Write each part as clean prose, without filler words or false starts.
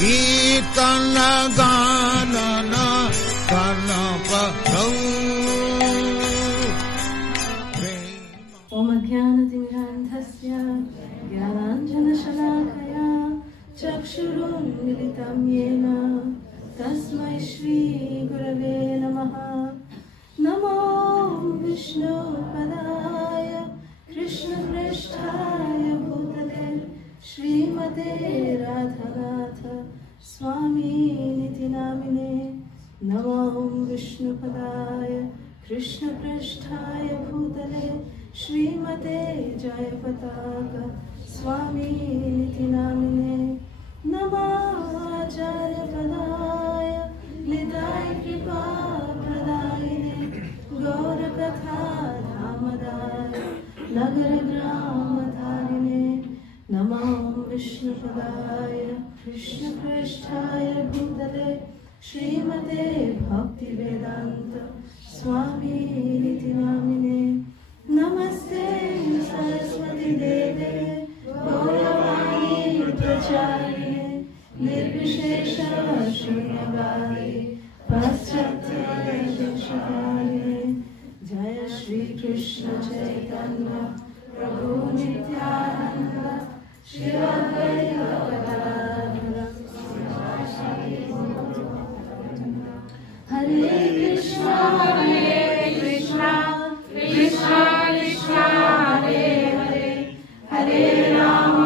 कीर्तन गानन कर्णपतौ ओम ज्ञानतिमिरान्धस्य ज्ञानाञ्जनशलाकया चक्षुरुन्मिलितं येन तस्मै श्रीगुरवे नमः। नमो विष्णुपदाय कृष्णप्रेष्ठाय भूतले श्रीमते राधानाथ स्वामिनिति नामिने। नमो विष्णुपदाय कृष्णप्रेष्ठाय भूतले श्रीमते जयपताका स्वामिनिति नामिने। नमाचार्यपदाय निताय कृपाप्रदायिने गौरकथा धामदाय नगरग्रामधारिणे। नमो विष्णुपदाय कृष्णप्रेष्ठाय भूतले श्रीमते भक्तिवेदान्त स्वामिनिति नामिने। नमस्ते सरस्वती देवे गौरवाणी प्रचारिणे निर्विशेष शून्यवादी पाश्चात्य देशकारिणे। जय श्री कृष्ण चैतन्य प्रभु नित्यानंद श्री अद्वैत गदाधर हरे कृष्णा कृष्णा कृष्णा हरे हरे हरे राम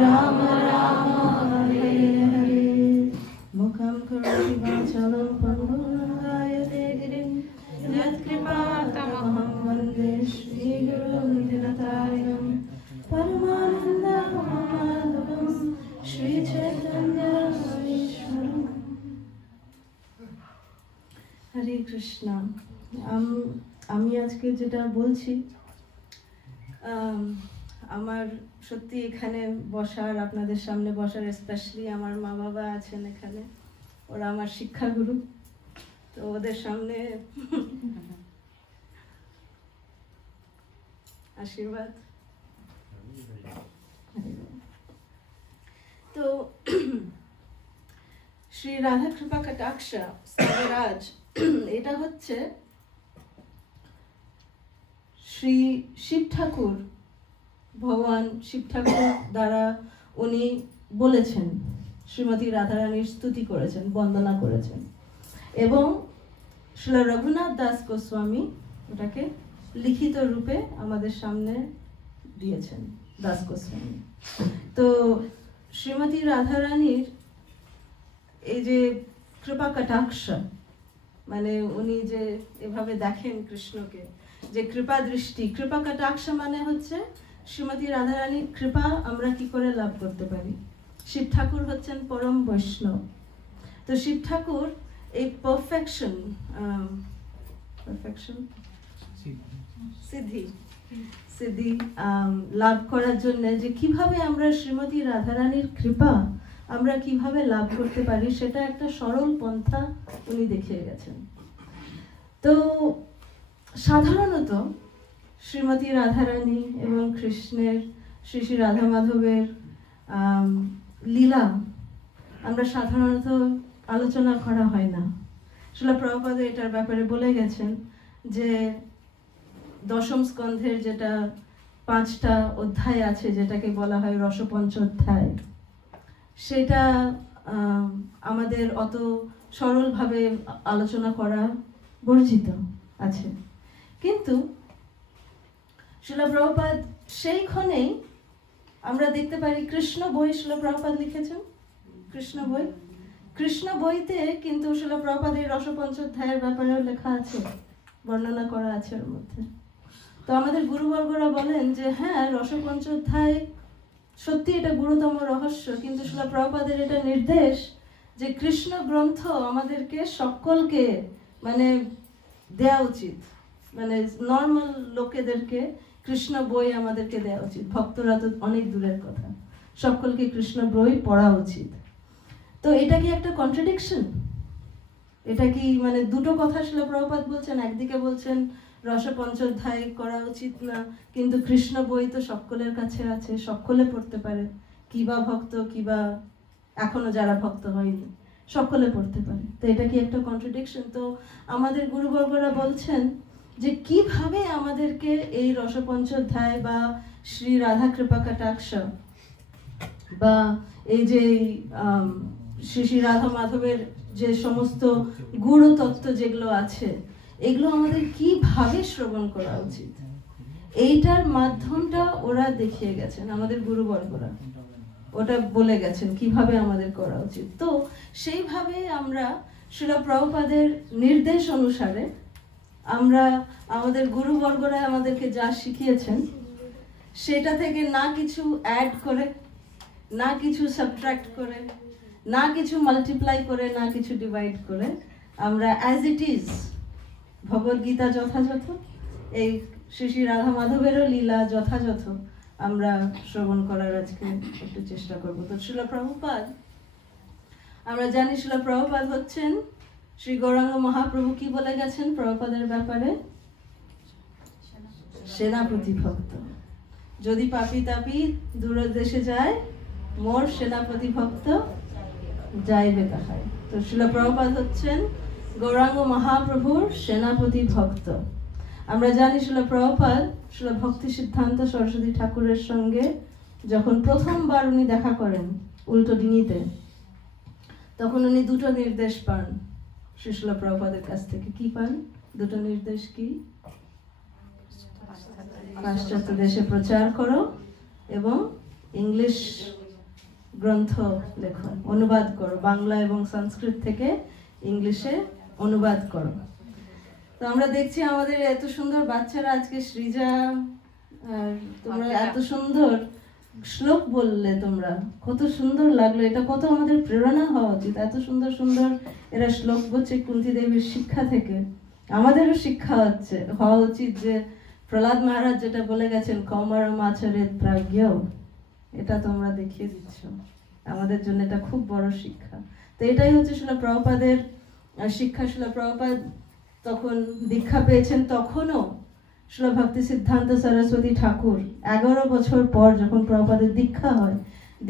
राम राम हरे हरे। मुखं करोति वाचालं पङ्गुं गिरिं यत्कृपातमहं वन्दे श्रीगुरुं दिनतारिणं परमानन्दमाधवं श्रीचैतन्येश्वरम्। हरे कृष्णा। আমি আজকে যেটা বলছি আমার সত্যি এখানে বসার, আপনাদের সামনে বসার, স্পেশালি আমার মা বাবা আছেন এখানে, ওরা আমার শিক্ষাগুরু, তো ওদের সামনে আশীর্বাদ। তো শ্রী রাধা কৃপা কটাক্ষ স্তবরাজ, এটা হচ্ছে শ্রী শিব ঠাকুর, ভগবান শিব ঠাকুর দ্বারা উনি বলেছেন, শ্রীমতী রাধারানীর স্তুতি করেছেন, বন্দনা করেছেন, এবং শ্রীল রঘুনাথ দাস গোস্বামী ওটাকে লিখিত রূপে আমাদের সামনে দিয়েছেন, দাস গোস্বামী। তো শ্রীমতী রাধারানীর এই যে কৃপা কটাক্ষ, মানে উনি যে এভাবে দেখেন কৃষ্ণকে, যে কৃপা দৃষ্টি, কৃপা কটাক্ষ মানে হচ্ছে শ্রীমতী রাধারানীর কৃপা আমরা কি করে লাভ করতে পারি। শিব ঠাকুর হচ্ছেন পরম বৈষ্ণব, তো শিব ঠাকুর এই পারফেকশন সিদ্ধি লাভ করার জন্য যে কিভাবে আমরা শ্রীমতী রাধারানীর কৃপা আমরা কিভাবে লাভ করতে পারি, সেটা একটা সরল পন্থা উনি দেখিয়ে গেছেন। তো সাধারণত শ্রীমতী রাধারানী এবং কৃষ্ণের, শ্রী শ্রী রাধা মাধবের লীলা আমরা সাধারণত আলোচনা করা হয় না। শ্রীল প্রভুপাদ এটার ব্যাপারে বলে গেছেন যে দশম স্কন্ধের যেটা 5টা অধ্যায় আছে, যেটাকে বলা হয় রসপঞ্চ অধ্যায়, সেটা আমাদের অত সরলভাবে আলোচনা করা বর্জিত আছে। কিন্তু শ্রীল প্রভুপাদ সেইখানেই আমরা দেখতে পারি কৃষ্ণ বই শ্রীল প্রভুপাদ লিখেছেন, কৃষ্ণ বইতে কিন্তু শ্রীল প্রভুপাদ এই রসপঞ্চ অধ্যায়ের ব্যাপারেও লেখা আছে, বর্ণনা করা আছে ওর মধ্যে। তো আমাদের গুরুবর্গরা বলেন যে হ্যাঁ, রসপঞ্চ অধ্যায় সত্যি এটা গুরুতম রহস্য, কিন্তু শ্রীল প্রভুপাদের এটা নির্দেশ যে কৃষ্ণ গ্রন্থ আমাদেরকে সকলকে মানে দেওয়া উচিত, মানে নর্মাল লোকেদেরকে কৃষ্ণ বই আমাদেরকে দেওয়া উচিত। ভক্তরা তো অনেক দূরের কথা, সকলকে কৃষ্ণ বই পড়া উচিত। তো এটা কি একটা কন্ট্রাডিকশন? এটা কি মানে দুটো কথা শ্রীল প্রভুপাদ বলছেন? একদিকে বলছেন রসপঞ্চোধ্যায় করা উচিত না, কিন্তু কৃষ্ণ বই তো সকলের কাছে আছে, সকলে পড়তে পারে, কিবা ভক্ত কিবা এখনো যারা ভক্ত হয়নি সকলে পড়তে পারে। তো এটা কি একটা কন্ট্রাডিকশন? তো আমাদের গুরুবর্গরা বলছেন যে কিভাবে আমাদেরকে এই রসপঞ্চধ্যায় বা শ্রী রাধা কৃপা কটাক্ষ বা এই যে শ্রী শ্রী রাধা মাধবের যে সমস্ত গুড় তত্ত্ব যেগুলো আছে, এগুলো আমাদের কিভাবে শ্রবণ করা উচিত, এইটার মাধ্যমটা ওরা দেখিয়ে গেছেন, আমাদের গুরুবর্গরা ওটা বলে গেছেন কিভাবে আমাদের করা উচিত। তো সেইভাবে আমরা শ্রীল প্রভুপাদের নির্দেশ অনুসারে আমরা আমাদের গুরুবর্গরা আমাদেরকে যা শিখিয়েছেন সেটা থেকে না কিছু অ্যাড করে, না কিছু সাবট্রাক্ট করে, না কিছু মাল্টিপ্লাই করে, না কিছু ডিভাইড করে, আমরা অ্যাজ ইট ইজ ভগবদ্গীতা যথাযথ, এই শ্রী শ্রী রাধা মাধবেরও লীলা যথাযথ আমরা শ্রবণ করার আজকে একটু চেষ্টা করব। তো শ্রীল প্রভুপাদ, আমরা জানি শ্রীল প্রভুপাদ হচ্ছেন শ্রী গৌরাঙ্গ মহাপ্রভু কি বলে গেছেন প্রভুপাদের ব্যাপারে? সেনাপতি ভক্ত। যদি পাপি তাপি দূর দেশে যায়, মোর সেনাপতি ভক্ত যাইবে তাহাই। তো শ্রীল প্রভুপাদ হচ্ছেন গৌরাঙ্গ মহাপ্রভুর সেনাপতি ভক্ত। আমরা জানি শ্রীল প্রভুপাদ শ্রীল ভক্তি সিদ্ধান্ত সরস্বতী ঠাকুরের সঙ্গে যখন প্রথমবার উনি দেখা করেন উল্টো ডিঙিতে, তখন উনি দুটো নির্দেশ পান শ্রীল প্রভুপাদের কাছ থেকে। কি পান? দুটো নির্দেশ কি? পাশ্চাত্য দেশে প্রচার করো এবং ইংলিশ গ্রন্থ লেখো, অনুবাদ করো, বাংলা এবং সংস্কৃত থেকে ইংলিশে অনুবাদ করো। তো আমরা দেখছি আমাদের এত সুন্দর বাচ্চারা, আজকে সৃজা তোমরা এত সুন্দর শ্লোক বললে, তোমরা কত সুন্দর লাগলো, এটা কত আমাদের প্রেরণা হওয়া উচিত। এত সুন্দর সুন্দর এরা শ্লোক বলছে কুন্তী দেবীর শিক্ষা থেকে, আমাদেরও শিক্ষা হওয়া উচিত যে প্রহ্লাদ মহারাজ যেটা বলে গেছেন কৌমারম আচরেত প্রাজ্ঞ, এটা তোমরা দেখিয়ে দিচ্ছ, আমাদের জন্য এটা খুব বড় শিক্ষা। তো এটাই হচ্ছে শ্রীল প্রভুপাদের শিক্ষা। শ্রীল প্রভুপাদ তখন দীক্ষা পেয়েছেন, তখনও শ্রীল ভক্তি সিদ্ধান্ত সরস্বতী ঠাকুর 11 বছর পর যখন প্রভুপাদের দীক্ষা হয়,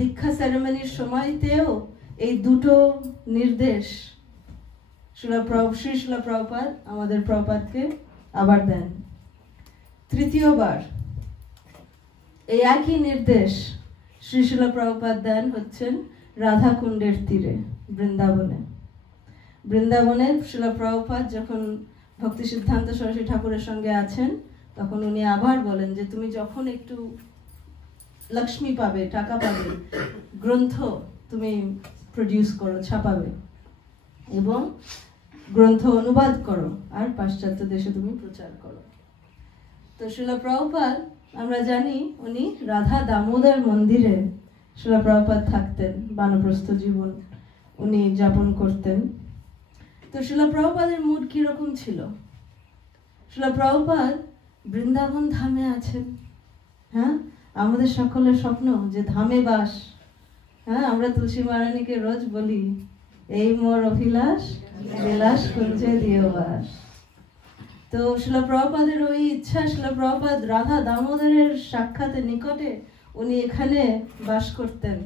দীক্ষা সেরেমনির সময়তেও এই দুটো নির্দেশ শ্রী শ্রীল প্রভুপাদ আমাদের প্রভুপাদকে আবার দেন। তৃতীয়বার এই একই নির্দেশ শ্রী শ্রীল প্রভুপাদ দেন হচ্ছেন রাধাকুণ্ডের তীরে বৃন্দাবনে। বৃন্দাবনে শ্রীল প্রভুপাদ যখন ভক্তি সিদ্ধান্ত সরস্বতী ঠাকুরের সঙ্গে আছেন, তখন উনি আবার বলেন যে তুমি যখন একটু লক্ষ্মী পাবে, টাকা পাবে, গ্রন্থ তুমি প্রডিউস করো, ছাপাবে এবং গ্রন্থ অনুবাদ করো আর পাশ্চাত্য দেশে তুমি প্রচার করো। তো শ্রীল প্রভুপাদ আমরা জানি উনি রাধা দামোদর মন্দিরে শ্রীল প্রভুপাদ থাকতেন, বানপ্রস্থ জীবন উনি যাপন করতেন। তো শ্রীল প্রভুপাদের মুড কিরকম ছিল? শ্রীল প্রভুপাদ বৃন্দাবন ধামে আছেন। হ্যাঁ, আমাদের সকলের স্বপ্ন যে ধামে বাস। হ্যাঁ, আমরা তুলসী মহারানীকে রোজ বলি, এই মোর অভিলাষ বিলাস কুঞ্জে দিও বাস। তো শ্রীল প্রভুপাদের ওই ইচ্ছা, শ্রীল প্রভুপাদ রাধা দামোদরের সাক্ষাতের নিকটে উনি এখানে বাস করতেন।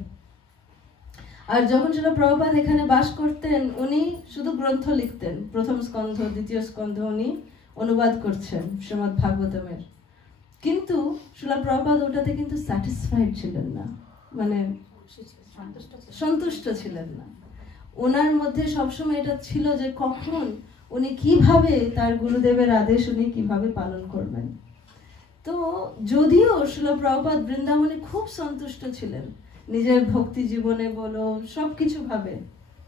আর যখন শ্রীল প্রভুপাদ এখানে বাস করতেন, উনি শুধু গ্রন্থ লিখতেন, প্রথম স্কন্ধ, দ্বিতীয় স্কন্ধ উনি অনুবাদ করছেন শ্রীমদ্ ভাগবতমের। কিন্তু শ্রীল প্রভুপাদ ওটাতে কিন্তু স্যাটিসফাইড ছিলেন না, মানে সন্তুষ্ট ছিলেন না। ওনার মধ্যে সবসময় এটা ছিল যে কখন উনি কিভাবে তার গুরুদেবের আদেশ উনি কিভাবে পালন করবেন। তো যদিও শ্রীল প্রভুপাদ বৃন্দাবনে খুব সন্তুষ্ট ছিলেন নিজের ভক্তি জীবনে বলো সবকিছু ভাবে,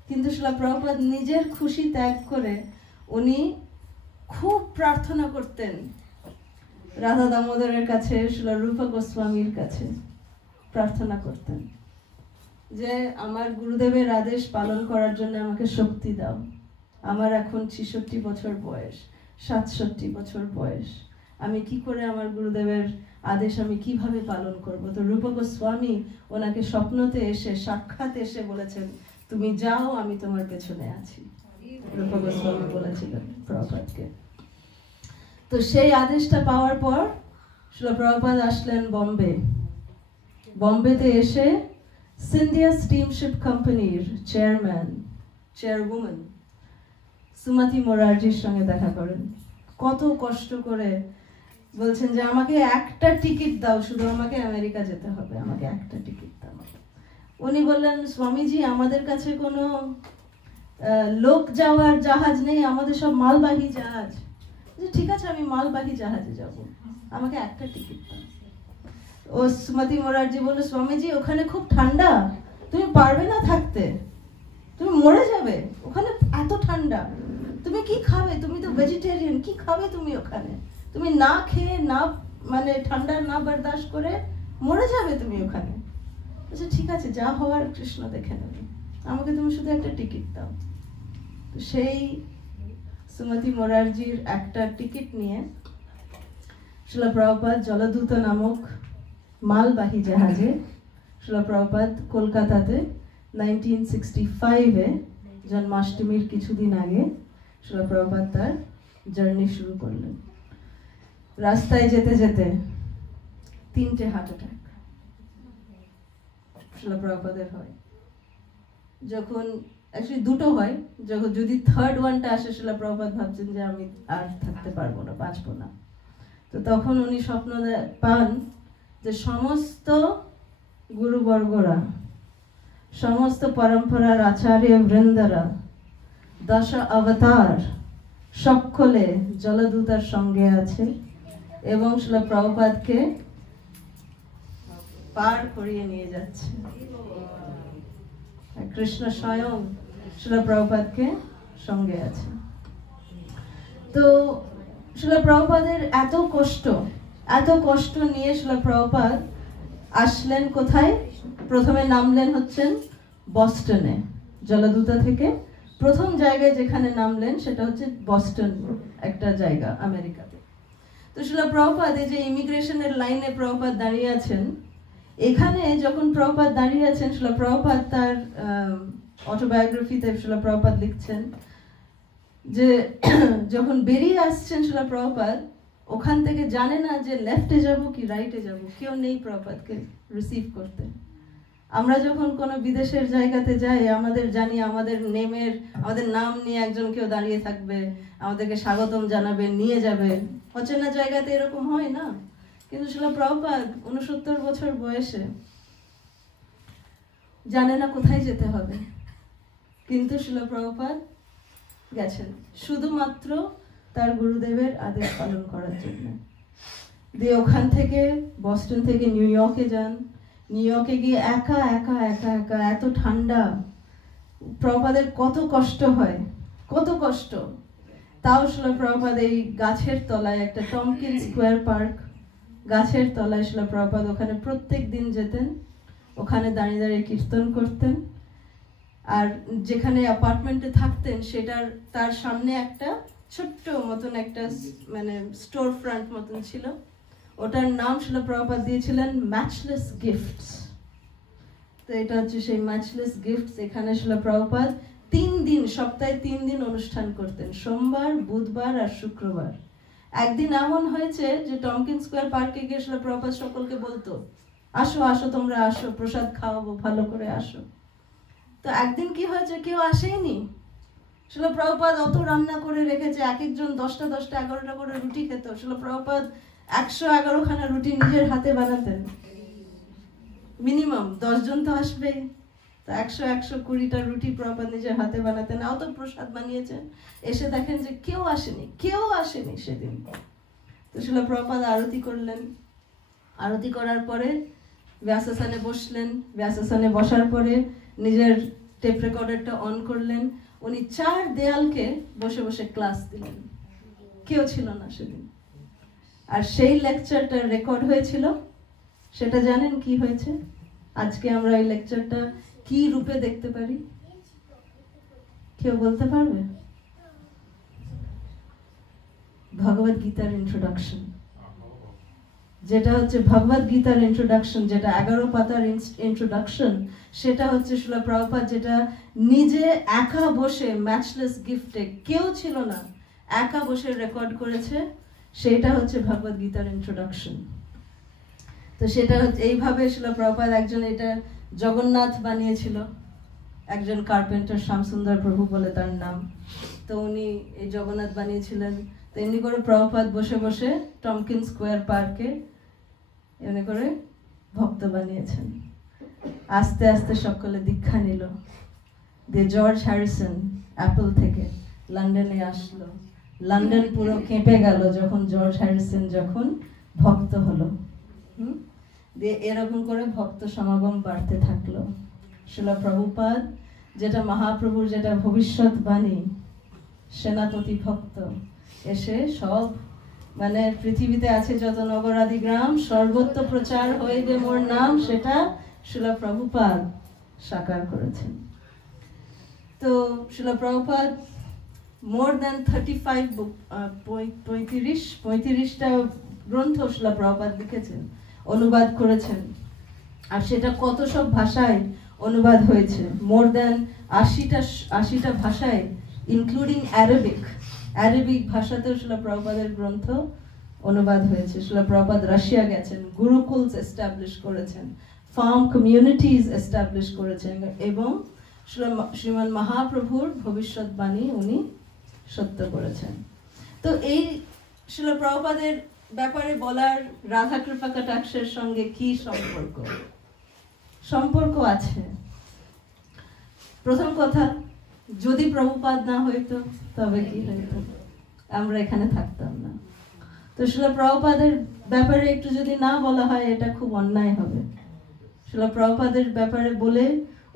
কিন্তু শ্রীল প্রভুপাদ নিজের খুশি ত্যাগ করে উনি খুব প্রার্থনা করতেন রাধা দামোদরের কাছে, শ্রীল রূপা গোস্বামীর কাছে প্রার্থনা করতেন যে আমার গুরুদেবের আদেশ পালন করার জন্য আমাকে শক্তি দাও। আমার এখন 66 বছর বয়স, 67 বছর বয়স, আমি কি করে আমার গুরুদেবের আদেশ আমি কিভাবে পালন করব? তো রূপা গোস্বামী ওনাকে স্বপ্নতে এসে, সাক্ষাৎ এসে বলেছেন, তুমি যাও, আমি তোমার পেছনে আছি। রূপা গোস্বামী বলেছিলেন প্রভুপাদকে। তো সেই আদেশটা পাওয়ার পর শ্রীল প্রভুপাদ আসলেন বোম্বেতে। এসে সিন্ধিয়া স্টিমশিপ কোম্পানির চেয়ারউম্যান সুমতি মোরারজির সঙ্গে দেখা করেন। কত কষ্ট করে বলছেন যে আমাকে একটা টিকিট দাও, শুধু আমাকে আমেরিকা যেতে হবে, আমাকে একটা টিকিট দাও। উনি বললেন, স্বামীজি আমাদের কাছে কোনো লোক যাওয়ার জাহাজ নেই, আমাদের সব মালবাহী জাহাজ। ঠিক আছে, আমি মালবাহী জাহাজে যাব, আমাকে একটা টিকিট দাও। ও সুমতি মোরারজি বলল, স্বামীজি ওখানে খুব ঠান্ডা, তুমি পারবে না থাকতে, তুমি মরে যাবে, ওখানে এত ঠান্ডা, তুমি কি খাবে, তুমি তো ভেজিটেরিয়ান, কি খাবে তুমি ওখানে, তুমি না খেয়ে না মানে ঠান্ডা না বরদাস্ত করে মরে যাবে তুমি ওখানে। আচ্ছা ঠিক আছে, যা হওয়ার কৃষ্ণ দেখে নেবে, আমাকে তুমি শুধু একটা টিকিট দাও। তো সেই সুমতি মোরারজির একটা টিকিট নিয়ে শিলা প্রভুপাদ জলদূত নামক মালবাহী জাহাজে শিলা প্রভুপাদ কলকাতাতে 1965-এ জন্মাষ্টমীর কিছুদিন আগে শিলা প্রভুপাদ তার জার্নি শুরু করলেন। রাস্তায় যেতে যেতে 3টে হার্ট অ্যাটাক শিলা প্রভুপাদের হয়। যখন অ্যাকচুয়ালি 2টো হয়, যখন যদি থার্ড ওয়ানটা আসে শিলা প্রভুপাদ ভাবছেন যে আমি আর থাকতে পারবো না, বাঁচবো না। তো তখন উনি স্বপ্ন পান যে সমস্ত গুরুবর্গরা, সমস্ত পরম্পরার আচার্য বৃন্দরা, 10 অবতার সকলে জলদূতার সঙ্গে আছে এবং শিলা প্রভুপাদকে পার করিয়ে নিয়ে যাচ্ছে। কৃষ্ণ স্বয়ং শিলা প্রভুপাদকে সঙ্গে আছে। তো শিলা প্রভুপাদের এত কষ্ট নিয়ে শিলা প্রভুপাদ আসলেন কোথায়? প্রথমে নামলেন হচ্ছেন বস্টনে। জলদূতা থেকে প্রথম জায়গায় যেখানে নামলেন সেটা হচ্ছে বস্টন, একটা জায়গা আমেরিকাতে। তো শিলা প্রভুপাদ এই যে ইমিগ্রেশনের লাইনে প্রভুপাদ দাঁড়িয়ে আছেন, এখানে যখন প্রভুপাদ দাঁড়িয়ে আছেন, শিলা প্রভুপাদ তার অটোবায়োগ্রাফিতে শিলা প্রভুপাদ লিখছেন যে যখন বেরিয়ে আসছেন শিলা প্রভুপাদ, ওখান থেকে জানে না যে লেফটে যাব কি রাইটে যাব, কেউ নেই প্রভুপাদকে রিসিভ করতে। আমরা যখন কোনো বিদেশের জায়গাতে যাই, আমাদের জানি আমাদের নাম নিয়ে একজন কেউ দাঁড়িয়ে থাকবে, আমাদেরকে স্বাগতম জানাবে, নিয়ে যাবে। অচেনা জায়গাতে এরকম হয় না। কিন্তু শিলা প্রভুপাদ 69 বছর বয়সে জানে না কোথায় যেতে হবে, কিন্তু শিলা প্রভুপাদ গেছেন শুধুমাত্র তার গুরুদেবের আদেশ পালন করার জন্য। দিয়ে ওখান থেকে বস্টন থেকে নিউ ইয়র্কে যান। নিউ ইয়র্কে গিয়ে একা এত ঠান্ডা, প্রভুপাদের কত কষ্ট হয়, কত কষ্ট। তাও শিলা প্রভুপাদ এই গাছের তলায়, একটা টমকিন স্কোয়ার পার্ক, গাছের তলায় শিলা প্রভুপাদ ওখানে প্রত্যেক দিন যেতেন, ওখানে দাঁড়িয়ে দাঁড়িয়ে কীর্তন করতেন। আর যেখানে অ্যাপার্টমেন্টে থাকতেন সেটার তার সামনে একটা ছোট্ট মতন একটা মানে স্টোর ফ্রন্ট মতন ছিল, ওটার নাম শিলা প্রভুপাদ দিয়েছিলেন ম্যাচলেস গিফটস। তো এটা হচ্ছে সেই ম্যাচলেস গিফটস। এখানে শিলা প্রভুপাদ 3 দিন, সপ্তাহে 3 দিন অনুষ্ঠান করতেন, সোমবার, বুধবার আর শুক্রবার। একদিন এমন হয়েছে যে টমকিন স্কোয়ার পার্কে গিয়ে শিলা প্রভুপাদ সকলকে বলতো, আসো আসো তোমরা আসো, প্রসাদ খাওয়াবো, ভালো করে আসো। তো একদিন কি হয়েছে, কেউ আসেনি। শিলা প্রভুপাদ অত রান্না করে রেখেছে, এক একজন 10টা 11টা করে রুটি খেত। শিলা প্রভুপাদ 111 খানা রুটি নিজের হাতে বানাতেন। মিনিমাম 10 জন তো আসবেই, তো 120টা রুটি প্রভুপাদ নিজের হাতে বানাতেন। অত প্রসাদ বানিয়েছেন, এসে দেখেন যে কেউ আসেনি সেদিন। তো শিলা প্রভুপাদ আরতি করলেন। আরতি করার পরে ব্যাসাসনে বসলেন। ব্যাসাসনে বসার পরে নিজের টেপ রেকর্ডারটা অন করলেন। উনি 4 দেয়ালকে বসে বসে ক্লাস দিলেন, কেউ ছিল না সেদিন। আর সেই লেকচারটা রেকর্ড হয়েছিল। সেটা জানেন কি হয়েছে? আজকে আমরা এই লেকচারটা কি রূপে দেখতে পারি, কেউ বলতে পারবে? ভগবদ গীতার ইন্ট্রোডাকশন, যেটা হচ্ছে ভগবদ গীতার ইন্ট্রোডাকশন, যেটা 11 পাতার ইন্ট্রোডাকশন, সেটা হচ্ছে শিলা প্রভুপাদ যেটা নিজে একা বসে ম্যাচলেস গিফটে, কেউ ছিল না, একা বসে রেকর্ড করেছে। সেটা হচ্ছে ভগবদ গীতার ইন্ট্রোডাকশন। তো সেটা হচ্ছে এইভাবে শিলা প্রভুপাদ একজন এটা জগন্নাথ বানিয়েছিল একজন কার্পেন্টার, শ্যামসুন্দর প্রভু বলে তার নাম। তো উনি এই জগন্নাথ বানিয়েছিলেন। তো এমনি করে প্রভুপাদ বসে বসে টমকিন স্কোয়ার পার্কে এমনি করে ভক্ত বানিয়েছেন। আস্তে আস্তে সকলে দীক্ষা নিল। দিয়ে জর্জ হ্যারিসন অ্যাপল থেকে লন্ডনে আসলো। লন্ডন পুরো কেঁপে গেল যখন জর্জ হ্যারিসন যখন ভক্ত হলো। দিয়ে এরকম করে ভক্ত সমাগম বাড়তে থাকলো। শিলা প্রভুপাদ যেটা মহাপ্রভুর যেটা ভবিষ্যৎবাণী, সেনাপতি ভক্ত এসে সব মানে পৃথিবীতে আছে যত নগরাদি গ্রাম সর্বত্র প্রচার হইবে মোর নাম, সেটা শিলা প্রভুপাদ সাকার করেছেন। তো শিলা প্রভুপাদ মোর দ্যান 35 বুক 35টা গ্রন্থ শিলা প্রভুপাদ লিখেছেন, অনুবাদ করেছেন। আর সেটা কত সব ভাষায় অনুবাদ হয়েছে, মোর দ্যান 80টা ভাষায়, ইনক্লুডিং অ্যারাবিক ভাষাতেও শিলা প্রভুপাদের গ্রন্থ অনুবাদ হয়েছে। শিলা প্রভুপাদ রাশিয়া গেছেন, গুরুকুলস এস্টাবলিশ করেছেন, ফার্ম কমিউনিটিজ এস্টাবলিশ করেছেন এবং শ্রীমান মহাপ্রভুর ভবিষ্যৎবাণী উনি সত্য করেছেন। তো এই শিলা প্রভুপাদের ব্যাপারে বলার রাধা কৃপা কটাক্ষের সঙ্গে কি সম্পর্ক আছে? প্রথম কথা, যদি প্রভুপাদ না হইতো তবে কি হইতো? আমরা এখানে থাকতাম না। তো শিলা প্রভুপাদের ব্যাপারে একটু যদি না বলা হয় এটা খুব অন্যায় হবে। শিলা প্রভুপাদের ব্যাপারে বলে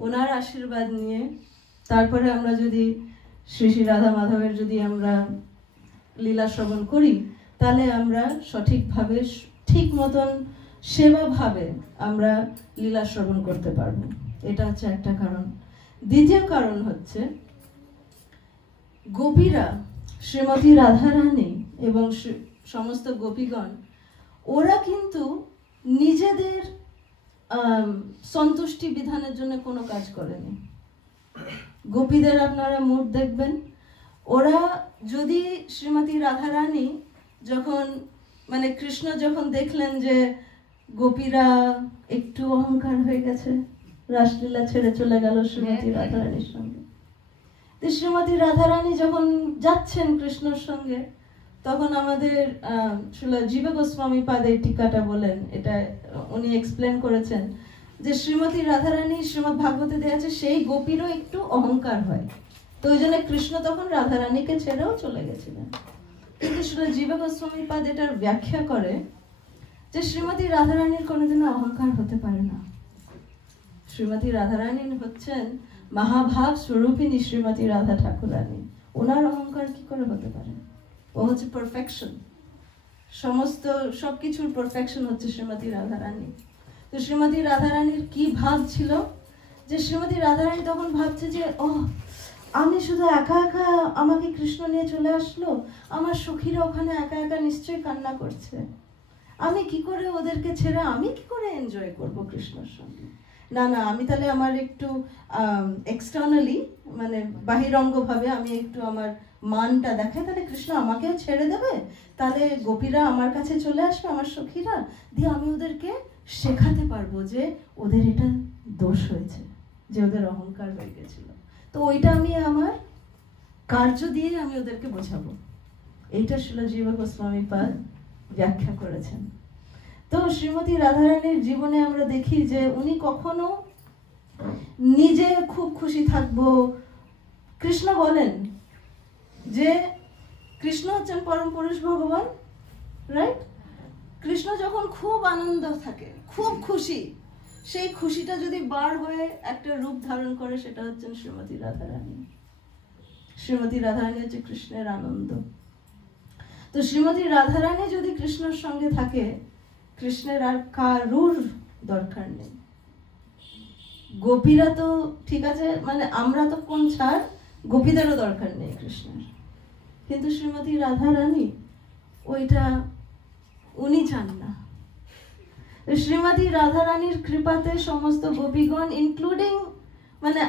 ওনার আশীর্বাদ নিয়ে তারপরে আমরা যদি শ্রী শ্রী রাধা মাধবের যদি আমরা লীলা শ্রবণ করি, তাহলে আমরা সঠিকভাবে ঠিক মতন সেবাভাবে আমরা লীলা শ্রবণ করতে পারবো। এটা হচ্ছে একটা কারণ। দ্বিতীয় কারণ হচ্ছে গোপীরা, শ্রীমতী রাধারানী এবং সমস্ত গোপীগণ, ওরা কিন্তু নিজেদের সন্তুষ্টি বিধানের জন্য কোনো কাজ করেনি। গোপীদের আপনারা মুড দেখবেন, ওরা যদি শ্রীমতী রাধারানী যখন মানে কৃষ্ণ যখন দেখলেন যে গোপীরা একটু অহংকার হয়ে গেছে, রাসলীলা ছেড়ে চলে গেল শ্রীমতী রাধারানীর সঙ্গে, তো শ্রীমতী রাধারানী যখন যাচ্ছেন কৃষ্ণর সঙ্গে, তখন আমাদের জীব গোস্বামী পাদের টিকাটা বলেন, এটা উনি এক্সপ্লেন করেছেন যে শ্রীমতী রাধারানী শ্রীমদ ভাগবতে দেয়া আছে সেই গোপীরও একটু অহংকার হয়, তো ওই জন্য কৃষ্ণ তখন রাধারানীকে ছেড়েও চলে গেছিলেন। কিন্তু জীব গোস্বামী পাদ এটার ব্যাখ্যা করে যে শ্রীমতী রাধারানীর কোনোদিনও অহংকার হতে পারে না। শ্রীমতী রাধারানী হচ্ছেন মহাভাব স্বরূপিনী শ্রীমতী রাধা ঠাকুরানী, ওনার অহংকার কি করে হতে পারে? ও হচ্ছে পারফেকশন, সমস্ত সবকিছুর পারফেকশন হচ্ছে শ্রীমতী রাধারানী। তো শ্রীমতী রাধারানীর কি ভাব ছিল যে শ্রীমতী রাধারানী তখন ভাবছে যে ও আমি শুধু একা একা, আমাকে কৃষ্ণ নিয়ে চলে আসলো, আমার সখীরা ওখানে একা একা নিশ্চয়ই কান্না করছে, আমি কি করে ওদেরকে ছেড়ে আমি কি করে এনজয় করব কৃষ্ণর সঙ্গে? না না, আমি তাহলে আমার একটু এক্সটার্নালি মানে বাহিরঙ্গভাবে আমি একটু আমার মানটা দেখাই, তাহলে কৃষ্ণ আমাকেও ছেড়ে দেবে, তাহলে গোপীরা আমার কাছে চলে আসবে, আমার সখীরা, দিয়ে আমি ওদেরকে শেখাতে পারবো যে ওদের এটা দোষ হয়েছে, যে ওদের অহংকার হয়ে গেছিল, তো ওইটা আমি আমার কার্য দিয়ে আমি ওদেরকে বোঝাবো। এইটা জীব গোস্বামী পাদ ব্যাখ্যা করেছেন। তো শ্রীমতী রাধারানীর জীবনে আমরা দেখি যে উনি কখনো নিজে খুব খুশি থাকবো, কৃষ্ণ বলেন যে কৃষ্ণ হচ্ছেন পরম পুরুষ ভগবান, রাইট? কৃষ্ণ যখন খুব আনন্দ থাকে, খুব খুশি, সেই খুশিটা যদি বার হয়ে একটা রূপ ধারণ করে, সেটা হচ্ছেন শ্রীমতী রাধারানী। শ্রীমতী রাধারানী হচ্ছে কৃষ্ণের আনন্দ। তো শ্রীমতী রাধারানী যদি কৃষ্ণের সঙ্গে থাকে, কৃষ্ণের আর কারুর দরকার নেই। গোপীরা তো ঠিক আছে, মানে আমরা তো কোন ছাড়, গোপীদেরও দরকার নেই কৃষ্ণের, কিন্তু শ্রীমতী রাধারানী ওইটা উনি চান না। শ্রীমতী রাধারানীর কৃপাতে সমস্ত গোপীগণ, ইনক্লুডিং মানে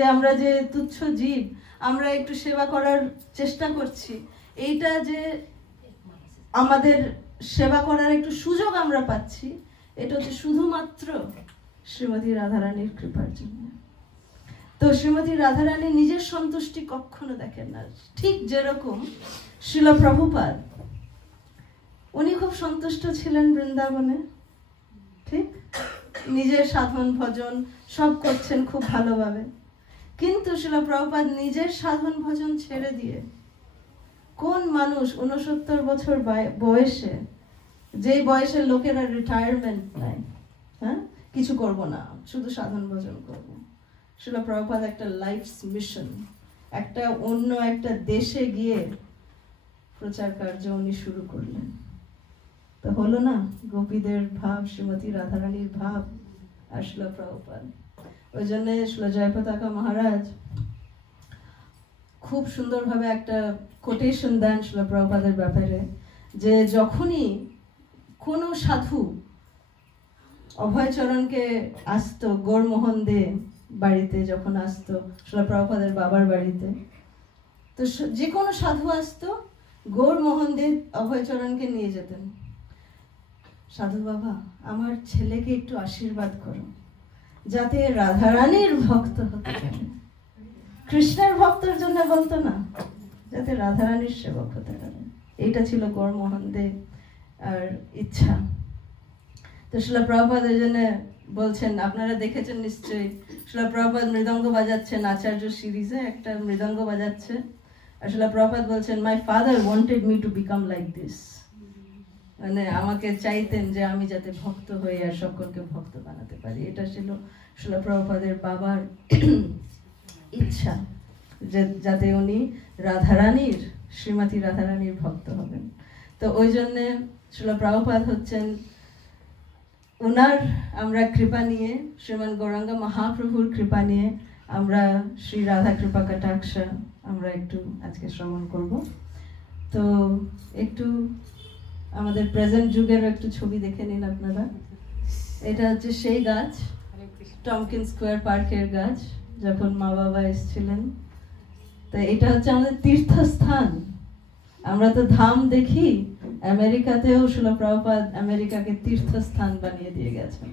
আমরা যে তুচ্ছ জীব, আমরা একটু সেবা করার চেষ্টা করছি, এইটা যে আমাদের সেবা করার একটু সুযোগ আমরা পাচ্ছি, এটা হচ্ছে শুধুমাত্র শ্রীমতী রাধারানীর কৃপার জন্য। তো শ্রীমতী রাধারানী নিজের সন্তুষ্টি কখনো দেখেন না, ঠিক যেরকম শ্রীল প্রভুপাদ, উনি খুব সন্তুষ্ট ছিলেন বৃন্দাবনে, ঠিক নিজের সাধন ভজন সব করছেন খুব ভালোভাবে, কিন্তু শ্রীল প্রভুপাদ নিজের সাধন ভজন ছেড়ে দিয়ে, কোন মানুষ 69 বছর বয়সে, যেই বয়সের লোকেরা রিটায়ারমেন্ট নেয়, হ্যাঁ কিছু করব না, শুধু সাধন ভজন করব, শ্রীল প্রভুপাদ একটা লাইফ মিশন, একটা অন্য একটা দেশে গিয়ে প্রচার কার্য উনি শুরু করলেন। তো হলো না গোপীদের ভাব, শ্রীমতী রাধারানীর ভাব আর শ্রীল প্রভুপাদ। ওই জন্য শ্রীল জয়পতাকা মহারাজ খুব সুন্দরভাবে একটা কোটেশন দেন শ্রীল প্রভুপাদের ব্যাপারে, যে যখনই কোনো সাধু অভয়চরণকে আসতো, গৌরমোহন দে বাড়িতে যখন আসতো, শ্রীল প্রভুপাদের বাবার বাড়িতে, তো যে কোনো সাধু আসতো, গৌরমোহন দে অভয়চরণকে নিয়ে যেতেন, সাধু বাবা আমার ছেলেকে একটু আশীর্বাদ করো যাতে রাধারানীর ভক্ত হতে পারে। কৃষ্ণের ভক্তের জন্য বলতো না, যাতে রাধারানীর সেবক হতে পারে, এইটা ছিল গৌরমোহন দে আর ইচ্ছা। তো শ্রীল প্রভুপাদ এই জন্য বলছেন, আপনারা দেখেছেন নিশ্চয়ই, শ্রীল প্রভুপাদ মৃদঙ্গ বাজাচ্ছেন, আচার্য সিরিজে একটা মৃদঙ্গ বাজাচ্ছে, আর শ্রীল প্রভুপাদ বলছেন, my father wanted me to become like this, মানে আমাকে চাইতেন যে আমি যাতে ভক্ত হই আর সকলকে ভক্ত বানাতে পারি। এটা ছিল শ্রীল প্রভুপাদের বাবার ইচ্ছা, যে যাতে উনি রাধারানীর, শ্রীমতী রাধারানীর ভক্ত হবেন। তো ওই জন্যে শ্রীল প্রভুপাদ হচ্ছেন, ওনার আমরা কৃপা নিয়ে, শ্রীমান গৌরাঙ্গ মহাপ্রভুর কৃপা নিয়ে আমরা শ্রী রাধা কৃপা কটাক্ষ আমরা একটু আজকে শ্রবণ করব। তো একটু আমাদের প্রেজেন্ট যুগের একটু ছবি দেখে নিন আপনারা। এটা হচ্ছে সেই গাছ, টমকিন স্কোয়ার পার্কের গাছ, যখন মা বাবা এসেছিলেন। তো এটা হচ্ছে আমাদের তীর্থস্থান, আমরা তো ধাম দেখি, আমেরিকাতেও শ্রীল প্রভুপাদ আমেরিকাকে তীর্থস্থান বানিয়ে দিয়ে গেছেন।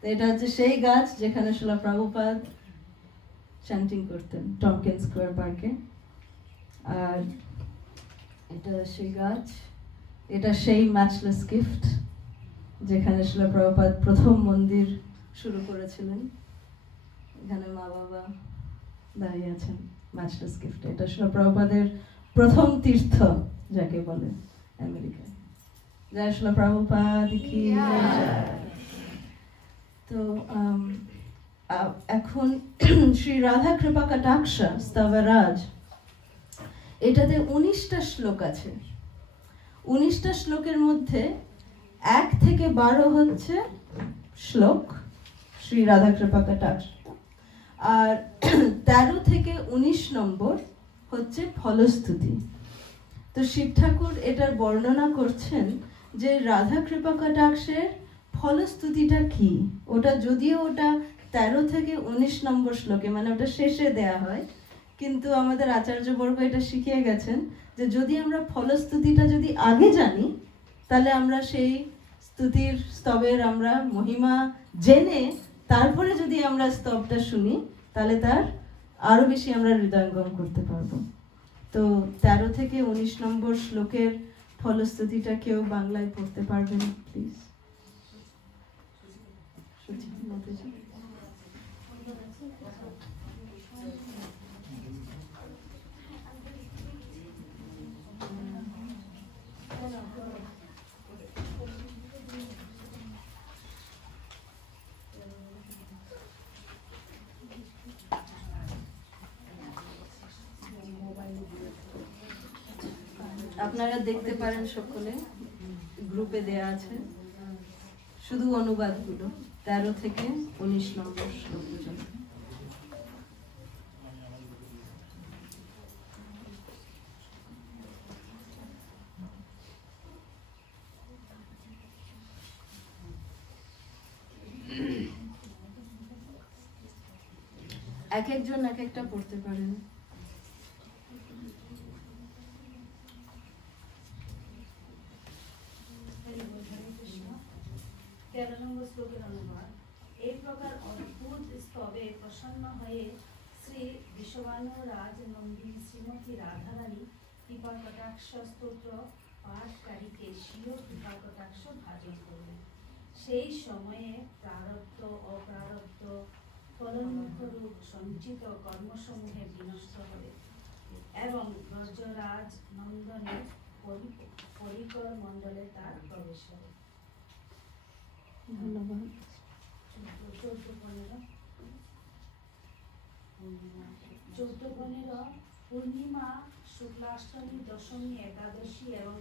তো এটা হচ্ছে সেই গাছ যেখানে শ্রীল প্রভুপাদ চ্যান্টিং করতেন, টমকিন স্কোয়ার পার্কে। আর এটা সেই গাছ, এটা সেই ম্যাচলেস গিফট যেখানে শ্রীল প্রভুপাদ প্রথম মন্দির শুরু করেছিলেন। এখানে মা বাবা দাঁড়িয়ে আছেন, ম্যাচলেস গিফট। এটা শ্রীল প্রভুপাদের প্রথম তীর্থ যাকে বলে আমেরিকায়। জয় শ্রীল প্রভুপাদ কি জয়। তো এখন শ্রী রাধা কৃপা কটাক্ষ স্তবরাজ, এটাতে 19টা শ্লোক আছে। 19টা শ্লোকের মধ্যে 1 থেকে 12 হচ্ছে শ্লোক শ্রী রাধা কৃপা কটাক্ষ, আর 13 থেকে 19 নম্বর হচ্ছে ফলস্তুতি। তো শিব ঠাকুর এটার বর্ণনা করছেন যে রাধা কৃপা কটাক্ষের ফলস্তুতিটা কি। ওটা যদিও ওটা 13 থেকে 19 নম্বর শ্লোকে, মানে ওটা শেষে দেয়া হয়, কিন্তু আমাদের আচার্যবর্গ এটা শিখিয়ে গেছেন যে যদি আমরা ফলস্তুতিটা যদি আগে জানি, তাহলে আমরা সেই স্তুতির স্তবের আমরা মহিমা জেনে তারপরে যদি আমরা স্তবটা শুনি, তাহলে তার আরো বেশি আমরা হৃদয়ঙ্গম করতে পারবো। তো 13 থেকে 19 নম্বর শ্লোকের ফলস্তুতিটা কেউ বাংলায় পড়তে পারবেন প্লিজ? আপনারা দেখতে পারেন, সকলে গ্রুপে দেয়া আছে শুধু অনুবাদগুলো 13 থেকে 19 নম্বর শ্লোক পর্যন্ত। এক একজন এক একটা পড়তে পারেন। এই প্রকার প্রসন্ন হয়ে শ্রী বিশ্ববানু রাজ নন্দিনী শ্রীমতী রাধারানী কৃপা কটাক্ষ স্তোত্র পাঠকারীকে স্বীয় কৃপা কটাক্ষ ভাজন করলেন। সেই সময়ে প্রারব্ধ অপ্রারব্ধ ফলমুখরূপ সঞ্চিত কর্মসমূহে বিনষ্ট হবে এবং ব্রজরাজ নন্দনের পরিকর মণ্ডলে তার প্রবেশ হবে। ধন্যবাদ। 14-15 পূর্ণিমা শুক্লাষ্টমী দশমী একাদশী এবং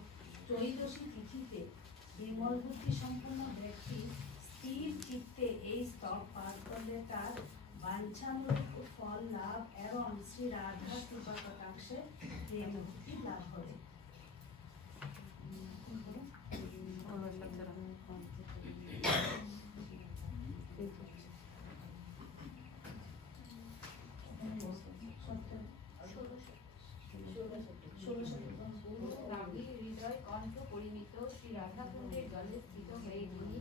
ত্রয়োদশী তিথিতে বিমল বুদ্ধি সম্পন্ন ব্যক্তি স্থির চিত্তে এই স্তব পাঠ করলে তার বাঞ্ছামূলক ফল লাভ এবং শ্রী রাধা কৃপা কটাক্ষে প্রেম ভক্তি লাভ হবে। হৃদয় কণ্ঠ পরিমিত শ্রী রাধাকুণ্ডের জলে স্থিত হয়ে তিনি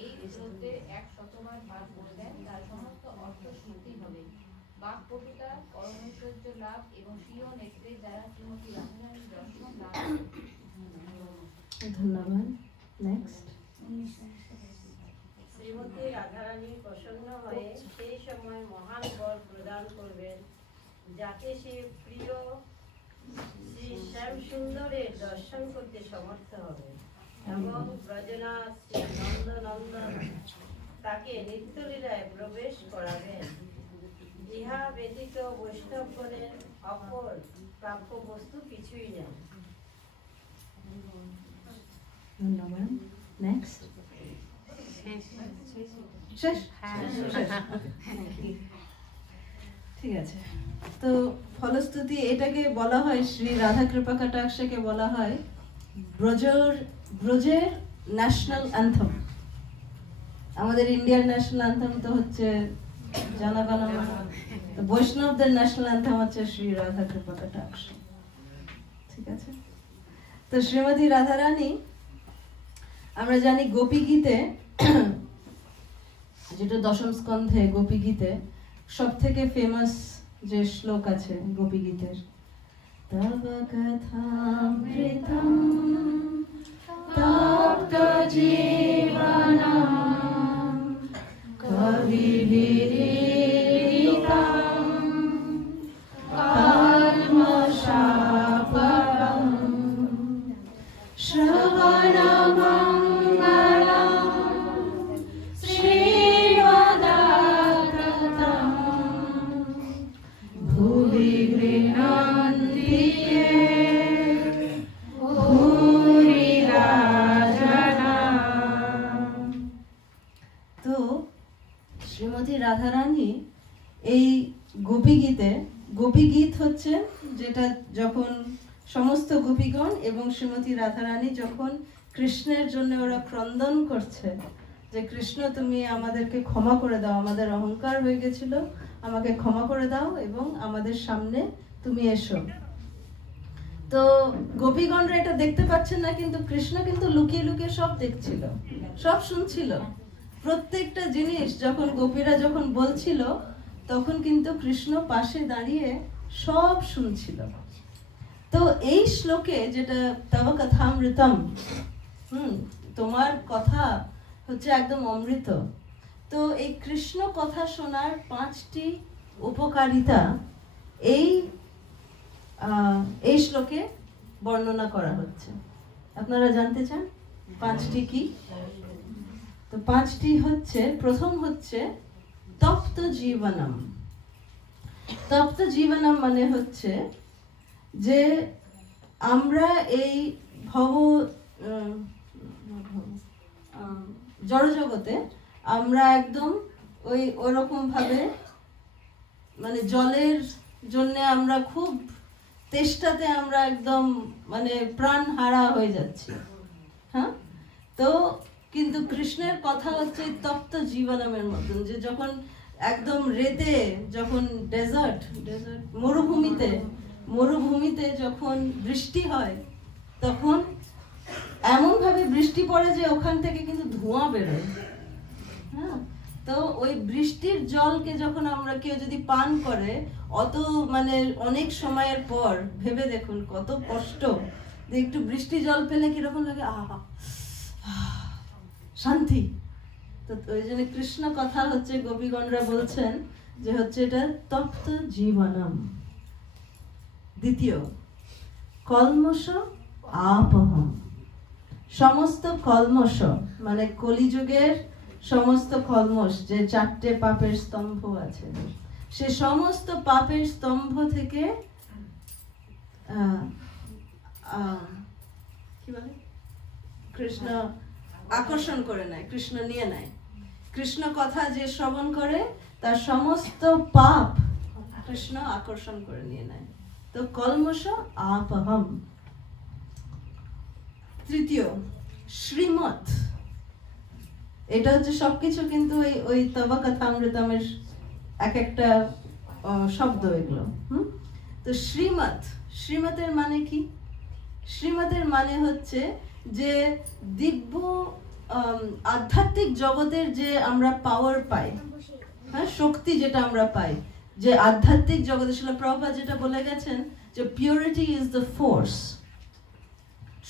এই শ্লোকে 100বার পাঠ করলেন। তার সমস্ত অর্থ সিদ্ধি হবে। বাকপটুতা, পরমৈশ্বর্য লাভ এবং স্বীয় নেত্রের দ্বারা শ্রীমতী রাধারানীর দর্শন লাভ হবে। ধন্যবাদ। নেক্সট। শ্রীমতী রাধারানী প্রসন্ন হয়ে সেই সময় মহান বর প্রদান করবেন, যাতে সে প্রিয় শ্রী শ্যাম সুন্দরের দর্শন করতে সমর্থ হবে এবং ব্রজনাথ শ্রী নন্দনন্দন তাকে নিত্যলীলায় প্রবেশ করাবেন। ইহা ব্যতীত বৈষ্ণবগণের অপর প্রাপ্য বস্তু কিছুই নেই। ধন্যবাদ। নেক্সট। শেষ? ঠিক আছে। তো ফলশ্রুতি এটাকে বলা হয়, শ্রী রাধা কৃপা কটাক্ষকে বলা হয় ব্রজের ন্যাশনাল অ্যান্থম। আমাদের ইন্ডিয়ার ন্যাশনাল অ্যান্থম তো হচ্ছে জনগণমন, তো বৈষ্ণবদের ন্যাশনাল অ্যান্থম হচ্ছে শ্রী রাধা কৃপা কটাক্ষ। ঠিক আছে। তো শ্রীমতী রাধারানী, আমরা জানি গোপী গীতে, যেটা দশম স্কন্ধে গোপী গীতে সব থেকে ফেমাস যে শ্লোক আছে গোপী গীতের, তব কথামৃতম তপ্ত জীবনম কবিভিরিতম কল্মষাপরম শ্রবণমঙ্গলম শ্রীমদাগতম ভুবি গৃহন্তি য়ে ভূরিরা জনা। তো শ্রীমতী রাধারানী এই গোপী গীতে, গোপী গীত হচ্ছে যেটা যখন সমস্ত গোপীগণ এবং শ্রীমতী রাধারানী যখন কৃষ্ণের জন্য ওরা ক্রন্দন করছে যে কৃষ্ণ তুমি আমাদেরকে ক্ষমা করে দাও, আমাদের অহংকার হয়ে গেছিল, আমাকে ক্ষমা করে দাও এবং আমাদের সামনে তুমি এসো। তো গোপীগণরা এটা দেখতে পাচ্ছেন না, কিন্তু কৃষ্ণ কিন্তু লুকিয়ে লুকিয়ে সব দেখছিল, সব শুনছিল। প্রত্যেকটা জিনিস যখন গোপীরা যখন বলছিল তখন কিন্তু কৃষ্ণ পাশে দাঁড়িয়ে সব শুনছিল। তো এই শ্লোকে যেটা তব কথামৃতম, তোমার কথা হচ্ছে একদম অমৃত। তো এই কৃষ্ণ কথা শোনার 5টি উপকারিতা এই শ্লোকে বর্ণনা করা হচ্ছে। আপনারা জানতে চান 5টি কি? তো 5টি হচ্ছে, প্রথম হচ্ছে তপ্ত জীবনম। তপ্ত জীবনম মানে হচ্ছে যে আমরা এই জড়জগতে আমরা একদম ওরকম ভাবে মানে জলের জন্য আমরা খুব তেষ্টাতে আমরা একদম মানে প্রাণ হারা হয়ে যাচ্ছি। হ্যাঁ, তো কিন্তু কৃষ্ণের কথা হচ্ছে তপ্ত জীবনমের মতন, যে যখন একদম রেতে, যখন ডেজার্ট মরুভূমিতে যখন বৃষ্টি হয় তখন এমন ভাবে বৃষ্টি পড়ে যে ওখান থেকে কিন্তু ধোঁয়া বেরোয়। হ্যাঁ, তো ওই বৃষ্টির জলকে যখন আমরা কেউ যদি পান করে অত মানে অনেক সময়ের পর ভেবে দেখুন কত কষ্ট, যে একটু বৃষ্টি জল পেলে কিরকম লাগে, আহা শান্তি। তো ওই জন্য কৃষ্ণ কথা হচ্ছে গোপীগণরা বলছেন যে হচ্ছে এটা তপ্ত জীবনম। দ্বিতীয়, কলমশ আপহম। সমস্ত কলমশ মানে কলিযুগের সমস্ত কলমশ, যে 4টে পাপের স্তম্ভ আছে, সে সমস্ত পাপের স্তম্ভ থেকে কি বলে কৃষ্ণ আকর্ষণ করে নেয়, কৃষ্ণ নিয়ে নেয়। কৃষ্ণ কথা যে শ্রবণ করে তার সমস্ত পাপ কৃষ্ণ আকর্ষণ করে নিয়ে নেয়। তো কলমশ আপহম। তৃতীয়, শ্রীমৎ। এটা হচ্ছে সবকিছু কিন্তু ওই তব কথামৃতমের এক একটা শব্দ এগুলো। তো শ্রীমৎ, শ্রীমতের মানে কি? শ্রীমতের মানে হচ্ছে যে দিব্য আধ্যাত্মিক জগতের যে আমরা পাওয়ার পাই, হ্যাঁ, শক্তি যেটা আমরা পাই, যে আধ্যাত্মিক জগতে শিলা প্রভুপাদ যেটা বলে গেছেন যে পিউরিটি ইজ দ্য ফোর্স,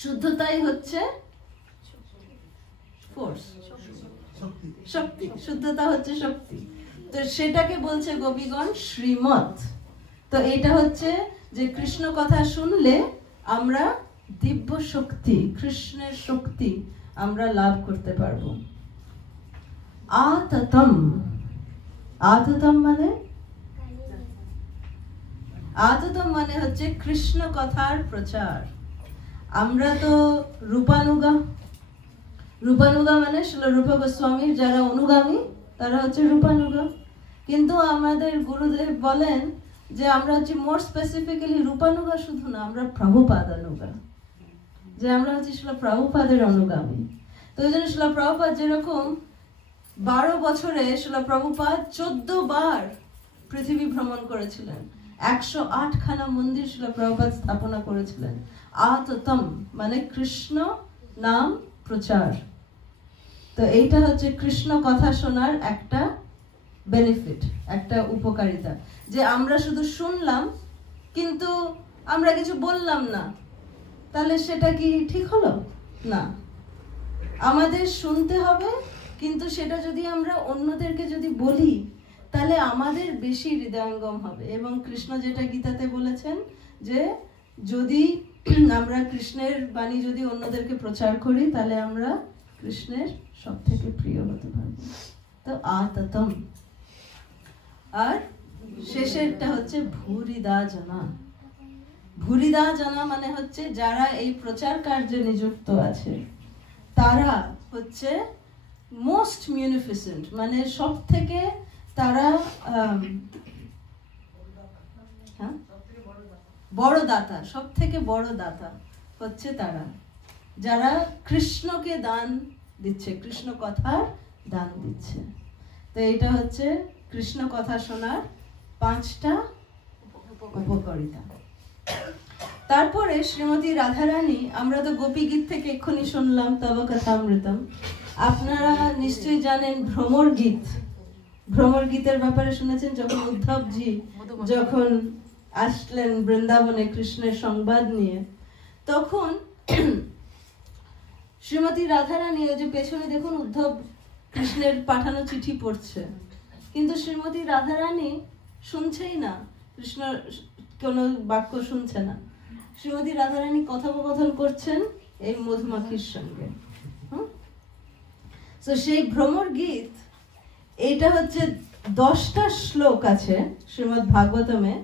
শুদ্ধতাই হচ্ছে ফোর্স, শক্তি, শুদ্ধতা হচ্ছে শক্তি। তো সেটাকে বলছে গোপীগণ শ্রীমৎ। তো এটা হচ্ছে যে কৃষ্ণ কথা শুনলে আমরা দিব্য শক্তি, কৃষ্ণের শক্তি আমরা লাভ করতে পারবো। আততম, আততম মানে আততম মানে হচ্ছে কৃষ্ণ কথার প্রচার। আমরা তো রূপানুগা, রূপানুগা মানে শিল রূপ গোস্বামীর যারা অনুগামী তারা হচ্ছে রূপানুগা। কিন্তু আমাদের গুরুদেব বলেন যে আমরা হচ্ছে মোর স্পেসিফিক্যালি রূপানুগা শুধু না, আমরা প্রভুপাদানুগা, যে আমরা হচ্ছে শিল প্রভুপাদের অনুগামী। তো ওই জন্য শিল প্রভুপাদ যেরকম 12 বছরে শিল প্রভুপাদ 14 বার পৃথিবী ভ্রমণ করেছিলেন, 108 খানা মন্দির শিল প্রভুপাদ স্থাপনা করেছিলেন। আততম মানে কৃষ্ণ নাম প্রচার। তো এইটা হচ্ছে কৃষ্ণ কথা শোনার একটা বেনিফিট, একটা উপকারিতা, যে আমরা শুধু শুনলাম কিন্তু আমরা কিছু বললাম না, তাহলে সেটা কি ঠিক হলো না? আমাদের শুনতে হবে, কিন্তু সেটা যদি আমরা অন্যদেরকে যদি বলি তাহলে আমাদের বেশি হৃদয়ঙ্গম হবে। এবং কৃষ্ণ যেটা গীতাতে বলেছেন যে যদি আমরা কৃষ্ণের বাণী যদি অন্যদেরকে প্রচার করি তাহলে আমরা কৃষ্ণের সব থেকে প্রিয় হতে পারবো। তো আততম। আর শেষেরটা হচ্ছে ভূরিদা জানা। ভূরিদা জানা মানে হচ্ছে যারা এই প্রচার কার্যে নিযুক্ত আছে তারা হচ্ছে মোস্ট মিউনিফিসেন্ট, মানে সব থেকে তারা বড় দাতা, সব থেকে বড় দাতা হচ্ছে তারা যারা কৃষ্ণকে দান দিচ্ছে, কৃষ্ণ কথার দান দিচ্ছে। তো এটা হচ্ছে কৃষ্ণ কথা শোনার 5টা উপকারিতা। তারপরে শ্রীমতী রাধারানী, আমরা তো গোপী গীত থেকে এক্ষুনি শুনলাম তব কথামৃতম। আপনারা নিশ্চয়ই জানেন ভ্রমর গীত। ভ্রমর গীতের ব্যাপারে শুনেছেন, যখন উদ্ধবজি যখন আসলেন বৃন্দাবনে কৃষ্ণের সংবাদ নিয়ে, তখন শ্রীমতী রাধারানী ওই যে পেছনে দেখুন উদ্ধব কৃষ্ণের পাঠানো চিঠি পড়ছে, কিন্তু শ্রীমতী রাধারানী শুনছেই না, কৃষ্ণ কোনো বাক্য শুনছে না। শ্রীমতী রাধারানী কথোপকথন করছেন এই মধুমাখির সঙ্গে। তো সেই ভ্রমর গীত, এটা হচ্ছে 10টা শ্লোক আছে শ্রীমদ্ ভাগবতমে,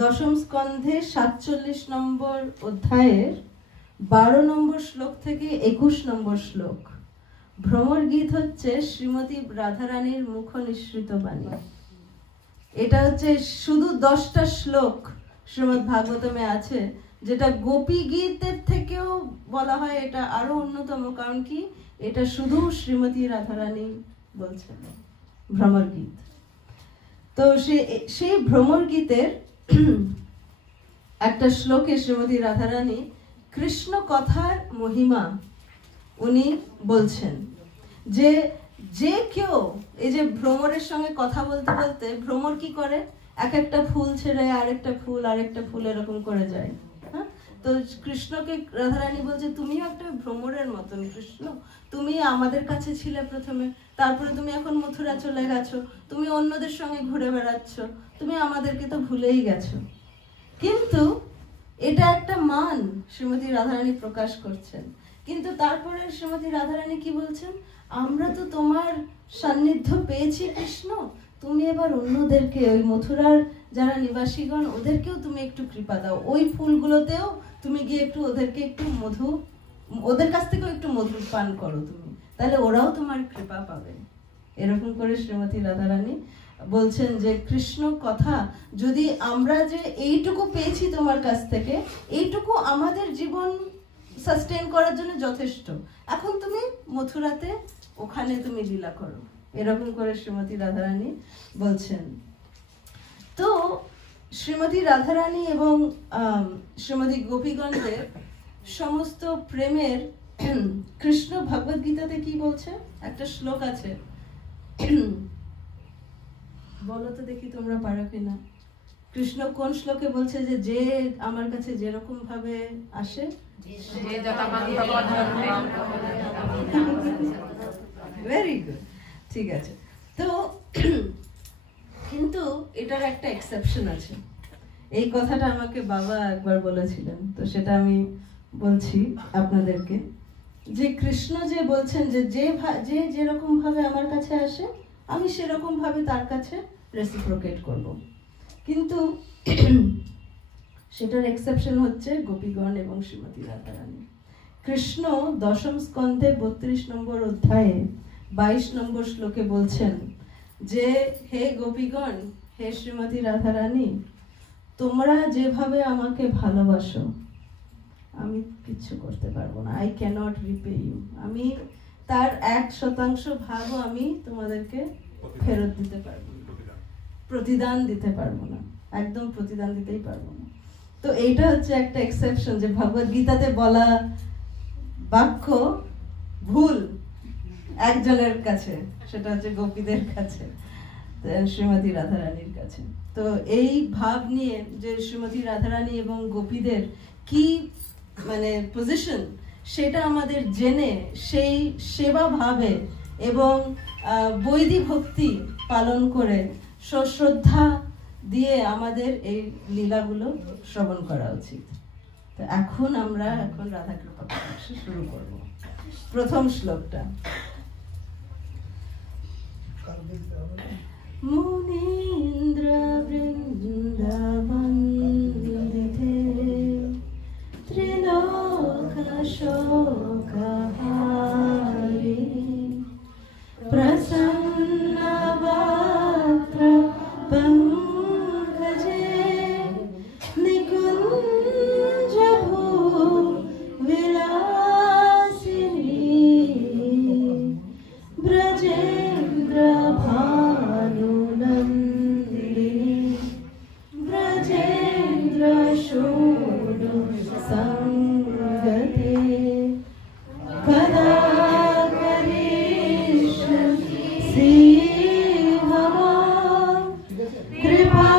10ম স্কন্ধে 47 নম্বর অধ্যায়ের 12 নম্বর শ্লোক থেকে 21 নম্বর শ্লোক। ভ্রমর গীত হচ্ছে শ্রীমতী রাধারানীর মুখ নিঃসৃত বাণী। এটা হচ্ছে শুধু 10টা শ্লোক শ্রীমদ্ ভাগবতমে আছে, যেটা গোপী গীতের থেকেও বলা হয় এটা আরো অন্যতম। কারণ কি, এটা শুধু শ্রীমতী রাধারানী বলছেন ভ্রমর গীত। তো সেই ভ্রমর গীতের একটা শ্লোকে শ্রীমতী রাধারানী কৃষ্ণ কথার মহিমা উনি বলছেন, যে যে কেউ এই যে ভ্রমরের সঙ্গে কথা বলতে বলতে ভ্রমর কি করে, এক একটা ফুল ছেড়ে আরেকটা ফুল এরকম করে যায়। হ্যাঁ, তো কৃষ্ণকে রাধারানী বলছে তুমিও একটা ভ্রমরের মতন কৃষ্ণ, তুমি আমাদের কাছে ছিলে প্রথমে, তারপরে তুমি এখন মথুরা চলে গেছো, তুমি অন্যদের সঙ্গে ঘুরে বেড়াচ্ছ, তুমি আমাদেরকে তো ভুলেই গেছো। কিন্তু এটা একটা মান শ্রীমতী রাধারানী প্রকাশ করছেন। কিন্তু তারপরে শ্রীমতী রাধারানী কি বলছেন, আমরা তো তোমার সান্নিধ্য পেয়েছি কৃষ্ণ, তুমি এবার অন্যদেরকে, ওই মথুরার যারা নিবাসীগণ ওদেরকেও তুমি একটু কৃপা দাও, ওই ফুলগুলোতেও তুমি গিয়ে একটু ওদেরকে একটু মধু, ওদের কাছ থেকেও একটু মধু পান করো তুমি, তাহলে ওরাও তোমার কৃপা পাবে। এরকম করে শ্রীমতী রাধারানী বলছেন যে কৃষ্ণ কথা, যদি আমরা যে এইটুকু পেয়েছি তোমার কাছ থেকে, এইটুকু আমাদের জীবন সাস্টেন করার জন্য যথেষ্ট, এখন তুমি মথুরাতে ওখানে তুমি লীলা করো। এরকম করে শ্রীমতী রাধারানী বলছেন। তো শ্রীমতী রাধারানী এবং শ্রীমতী গোপীগণদের সমস্ত প্রেমের কৃষ্ণ ভগবদ গীতাতে কি বলছে, একটা শ্লোক আছে, বলো তো দেখি তোমরা পারো কিনা। কৃষ্ণ কোন শ্লোকে বলছে যে যে আমার কাছে যেরকম ভাবে আসে, ভেরি গুড, ঠিক আছে। তো কিন্তু এটার একটা এক্সেপশন আছে, এই কথাটা আমাকে বাবা একবার বলেছিলেন, তো সেটা আমি বলছি আপনাদেরকে, যে কৃষ্ণ যে বলছেন যে যে যেরকম ভাবে আমার কাছে আসে আমি সেরকম ভাবে তার কাছে রেসিপ্রোকেট করব। কিন্তু সেটার এক্সেপশন হচ্ছে গোপীগণ এবং শ্রীমতী রাধারানী। কৃষ্ণ দশম স্কন্ধে 32 নম্বর অধ্যায়ে 22 নম্বর শ্লোকে বলছেন যে হে গোপীগণ, হে শ্রীমতী রাধারানী, তোমরা যেভাবে আমাকে ভালোবাসো আমি কিচ্ছু করতে পারবো না, আই ক্যানট রিপে ইউ, আমি তার 1% ভাগও আমি তোমাদেরকে ফেরত দিতে পারবো না, প্রতিদান দিতে পারবো না, একদম প্রতিদান দিতেই পারবো না। তো এইটা হচ্ছে একটা এক্সেপশন, যে ভগবদ গীতাতে বলা বাক্য ভুল একজনের কাছে, সেটা হচ্ছে গোপীদের কাছে, শ্রীমতী রাধারানীর কাছে। তো এই ভাব নিয়ে যে শ্রীমতী রাধারানী এবং গোপীদের কি মানে পজিশন, সেটা আমাদের জেনে সেই সেবা ভাবে এবং বৈদি ভক্তি পালন করে সশ্রদ্ধা দিয়ে আমাদের এই লীলাগুলো শ্রবণ করা উচিত। তো এখন আমরা রাধা কৃপা শুরু করব। প্রথম শ্লোকটা, মুনীন্দ্র বৃন্দাবন্দিতে ত্রিলোক শোকহারি প্রসন্ন বক্ত্র পঙ্কজে নিকুঞ্জ ভূ বিলাসিনী ব্রজেন্দ্র ভানুনন্দিনী ব্রজেন্দ্র শোণু সংগতে কদা করিষ্যসি ভবা কৃপা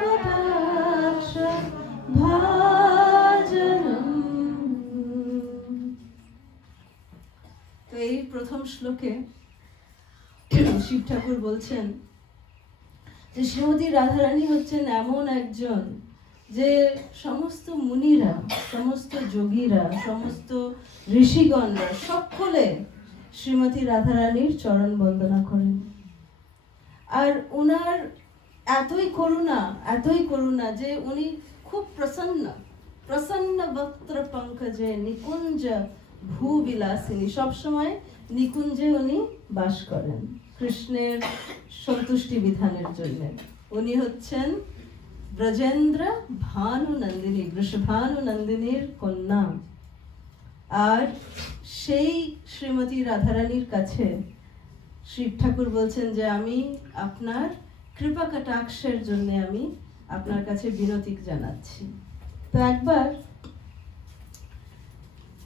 কটাক্ষ ভাজনম। তো এই প্রথম শ্লোকে শিব ঠাকুর বলছেন যে শ্রীমতী রাধারানী হচ্ছেন এমন একজন যে সমস্ত মুনিরা, সমস্ত যোগীরা, সমস্ত ঋষিগণরা সকলে শ্রীমতী রাধারানীর চরণ বন্দনা করেন। আর উনার এতই করুণা যে উনি খুব প্রসন্ন বক্ত্র পঙ্কজে নিকুঞ্জ ভূবিলাসিনী, সবসময় নিকুঞ্জে উনি বাস করেন কৃষ্ণের সন্তুষ্টি বিধানের জন্য। উনি হচ্ছেন ব্রজেন্দ্র ভানুনন্দিনী, বৃষভানুনন্দিনীর কন্যা। আর সেই শ্রীমতী রাধারানীর কাছে শিব ঠাকুর বলছেন যে আমি আপনার কৃপা কটাক্ষের জন্য আমি আপনার কাছে বিনতি জানাচ্ছি। তো একবার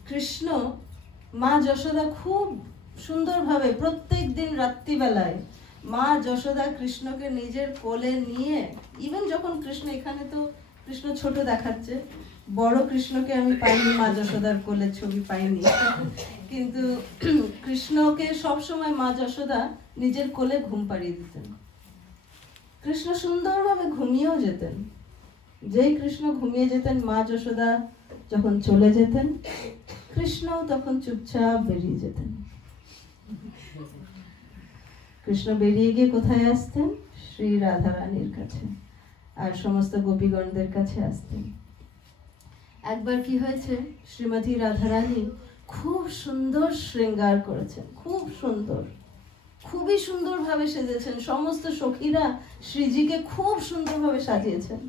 কৃষ্ণ, মা যশোদা খুব সুন্দরভাবে প্রত্যেক দিন রাত্রিবেলায় মা যশোদা কৃষ্ণকে নিজের কোলে নিয়ে, ইভেন যখন কৃষ্ণ, এখানে তো কৃষ্ণ ছোট দেখাচ্ছে, বড় কৃষ্ণকে আমি পাইনি, মা যশোদার কোলে ছবি পাইনি, কিন্তু কৃষ্ণকে সবসময় মা যশোদা নিজের কোলে ঘুম পাড়িয়ে দিতেন। কৃষ্ণ সুন্দরভাবে ঘুমিয়েও যেতেন। যেই কৃষ্ণ ঘুমিয়ে যেতেন, মা যশোদা যখন চলে যেতেন, কৃষ্ণও তখন চুপচাপ বেরিয়ে যেতেন। কৃষ্ণ বেরিয়ে গিয়ে কোথায় আসতেন? শ্রী রাধারানীর কাছে আর সমস্ত গোপীগণদের কাছে আসতেন। একবার কি হয়েছে, শ্রীমতী রাধারানী খুব সুন্দর শৃঙ্গার করেছেন, খুব সুন্দর, খুবই সুন্দরভাবে সেজেছেন। সমস্ত সখীরা শ্রীজিকে খুব সুন্দরভাবে সাজিয়েছেন।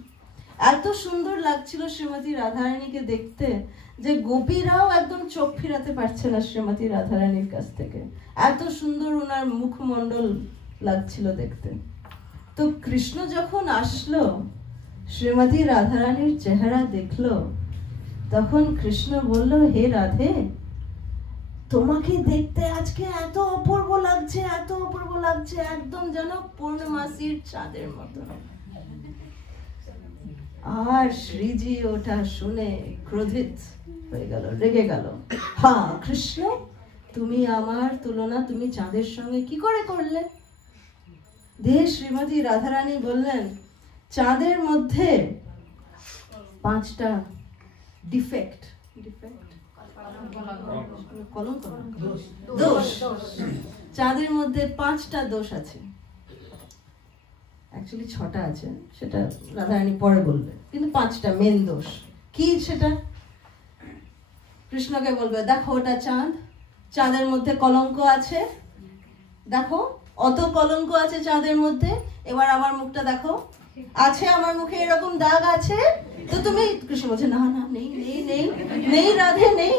এত সুন্দর লাগছিল শ্রীমতী রাধারানীকে দেখতে যে গোপীরাও একদম চোখ ফিরাতে পারছে না শ্রীমতী রাধারানীর কাছ থেকে। এত সুন্দর ওনার মুখমণ্ডল লাগছিল দেখতে। তো কৃষ্ণ যখন আসলো, শ্রীমতী রাধারানীর চেহারা দেখলো, তখন কৃষ্ণ বলল, হে রাধে, তোমাকে দেখতে আজকে এত অপূর্ব লাগছে, এত অপূর্ব লাগছে, একদম যেন পূর্ণমাসীর চাঁদের মতো। আর শ্রীজি ওটা শুনে ক্রোধিত হয়ে গেল, রেগে গেল। হ্যাঁ কৃষ্ণ, তুমি আমার তুলনা তুমি চাঁদের সঙ্গে কি করে করলে? দেহ শ্রীমতী রাধারানী বললেন, চাঁদের মধ্যে 5টা ডিফেক্ট, দোষ, চাঁদের মধ্যে 5টা দোষ আছে। অ্যাকচুয়ালি 6টা আছে, সেটা রাধারানী পরে বলবে, কিন্তু 5টা মেন দোষ। কি সেটা? কৃষ্ণকে বলবে, দেখো ওটা চাঁদ, চাঁদের মধ্যে কলঙ্ক আছে, দেখো অত কলঙ্ক আছে চাঁদের মধ্যে। এবার আমার মুখটা দেখো, আছে আমার মুখে এরকম দাগ আছে। তো তুমি, কৃষ্ণ বলছে, না না নেই নেই নেই নেই রাধে নেই।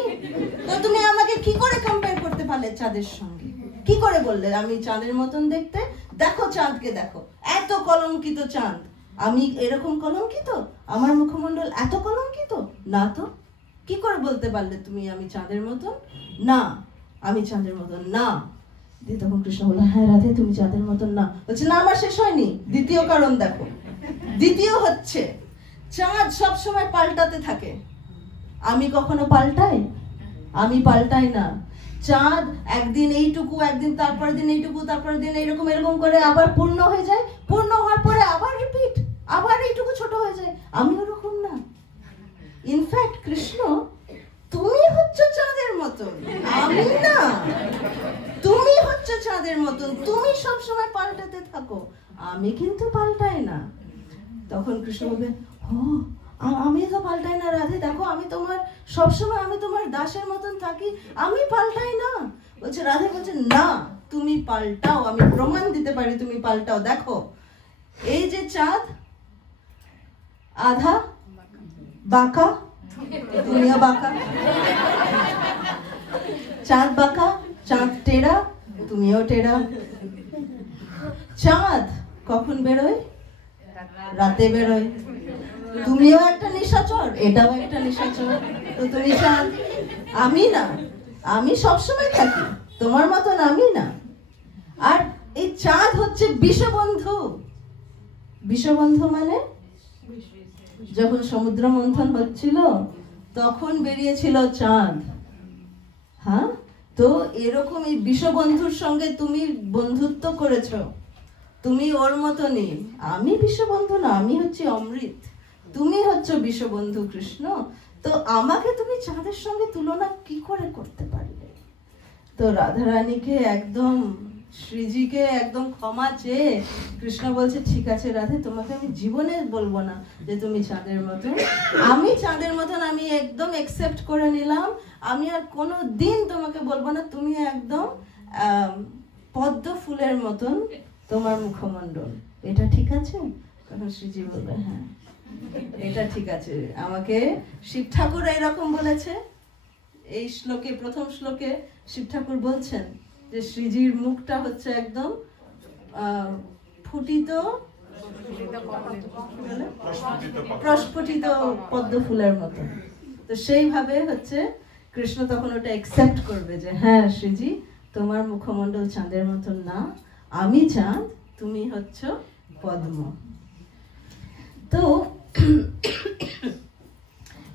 তো তুমি আমাকে কি করে কম্পেয়ার করতে পারলে চাঁদের সঙ্গে? কি করে বললে আমি চাঁদের মতন দেখতে? দেখো চাঁদকে দেখো, এত কলঙ্কিত চাঁদ, আমি এরকম কলঙ্কিত? আমার মুখমণ্ডল এত কলঙ্কিত না তো? কি করে বলতে পারলে তুমি আমি চাঁদের মতন? না, আমি চাঁদের মতন না। দিয়ে তখন কৃষ্ণ বলল, হ্যাঁ রাধে তুমি চাঁদের মতন না। বলছে, না আমার শেষ হয়নি, দ্বিতীয় কারণ দেখো। দ্বিতীয় হচ্ছে, চাঁদ সবসময় পাল্টাতে থাকে, আমি কখনো পাল্টাই? আমি পাল্টাই না। চাঁদ একদিন এইটুকু, একদিন তারপর দিন এইটুকু, তারপর দিন এইরকম এরকম করে আবার পূর্ণ হয়ে যায়, পূর্ণ হওয়ার পরে আবার রিপিট, আবার এইটুকু ছোট হয়ে যায়। আমি ওরকম না। ইনফ্যাক্ট কৃষ্ণ, তুমি হচ্ছে চাঁদের মতন, আমি না। তুমি হচ্ছে চাঁদের মতন, তুমি সবসময় পাল্টাতে থাকো, আমি কিন্তু পাল্টাই না। তখন কৃষ্ণ বলবে, ও আমি তো পাল্টাই না রাধে, দেখো আমি তোমার সবসময়, আমি তোমার দাসের মতন থাকি, আমি পাল্টাই না। বলছে রাধে, বলছে না তুমি পাল্টাও, আমি প্রমাণ দিতে পারি তুমি পাল্টাও। দেখো এই যে চাঁদ আধা বাঁকা, তুমিও বাঁকা। চাঁদ বাঁকা, চাঁদ টেরা, তুমিও টেরা। চাঁদ কখন বেরোয়? রাতে বেরোয়। তুমিও একটা নিশাচর, এটাও একটা নিশাচর। তো তুমি চাঁদ, আমি না, আমি সবসময় থাকি, তোমার মতন আমি না। আর এই চাঁদ হচ্ছে বিষবন্ধু। বিষবন্ধু মানে যখন সমুদ্র মন্থন হচ্ছিল তখন বেরিয়েছিল চাঁদ। হ্যাঁ, তো এরকম এই বিষবন্ধুর সঙ্গে তুমি বন্ধুত্ব করেছো, তুমি ওর মতনই। আমি বিষবন্ধু না, আমি হচ্ছে অমৃত, তুমি হচ্ছে বিষবন্ধু কৃষ্ণ। তো আমাকে তুমি চাঁদের সঙ্গে তুলনা কি করে করতে পারলে? তো রাধারানীকে একদম, শ্রীজিকে একদম ক্ষমা চেয়ে কৃষ্ণ বলছে, ঠিক আছে রাধে, তোমাকে আমি জীবনে বলবো না যে তুমি চাঁদের মতন। আমি চাঁদের মতন, আমি একদম অ্যাকসেপ্ট করে নিলাম। আমি আর কোনো দিন তোমাকে বলবো না, তুমি একদম পদ্ম ফুলের মতন তোমার মুখমণ্ডল, এটা ঠিক আছে? তখন শ্রীজি বলবে, হ্যাঁ এটা ঠিক আছে। আমাকে শিব ঠাকুর এরকম বলেছে, এই শ্লোকে, প্রথম শ্লোকে শিব ঠাকুর বলছেন যে শ্রীজির মুখটা হচ্ছে একদম ফুটিত, প্রস্ফুটিত পদ্ম ফুলের মতো। তো সেইভাবে হচ্ছে কৃষ্ণ তখন ওটা অ্যাকসেপ্ট করবে যে হ্যাঁ শ্রীজি তোমার মুখমণ্ডল চাঁদের মতন না, আমি চাঁদ, তুমি হচ্ছ পদ্ম। তো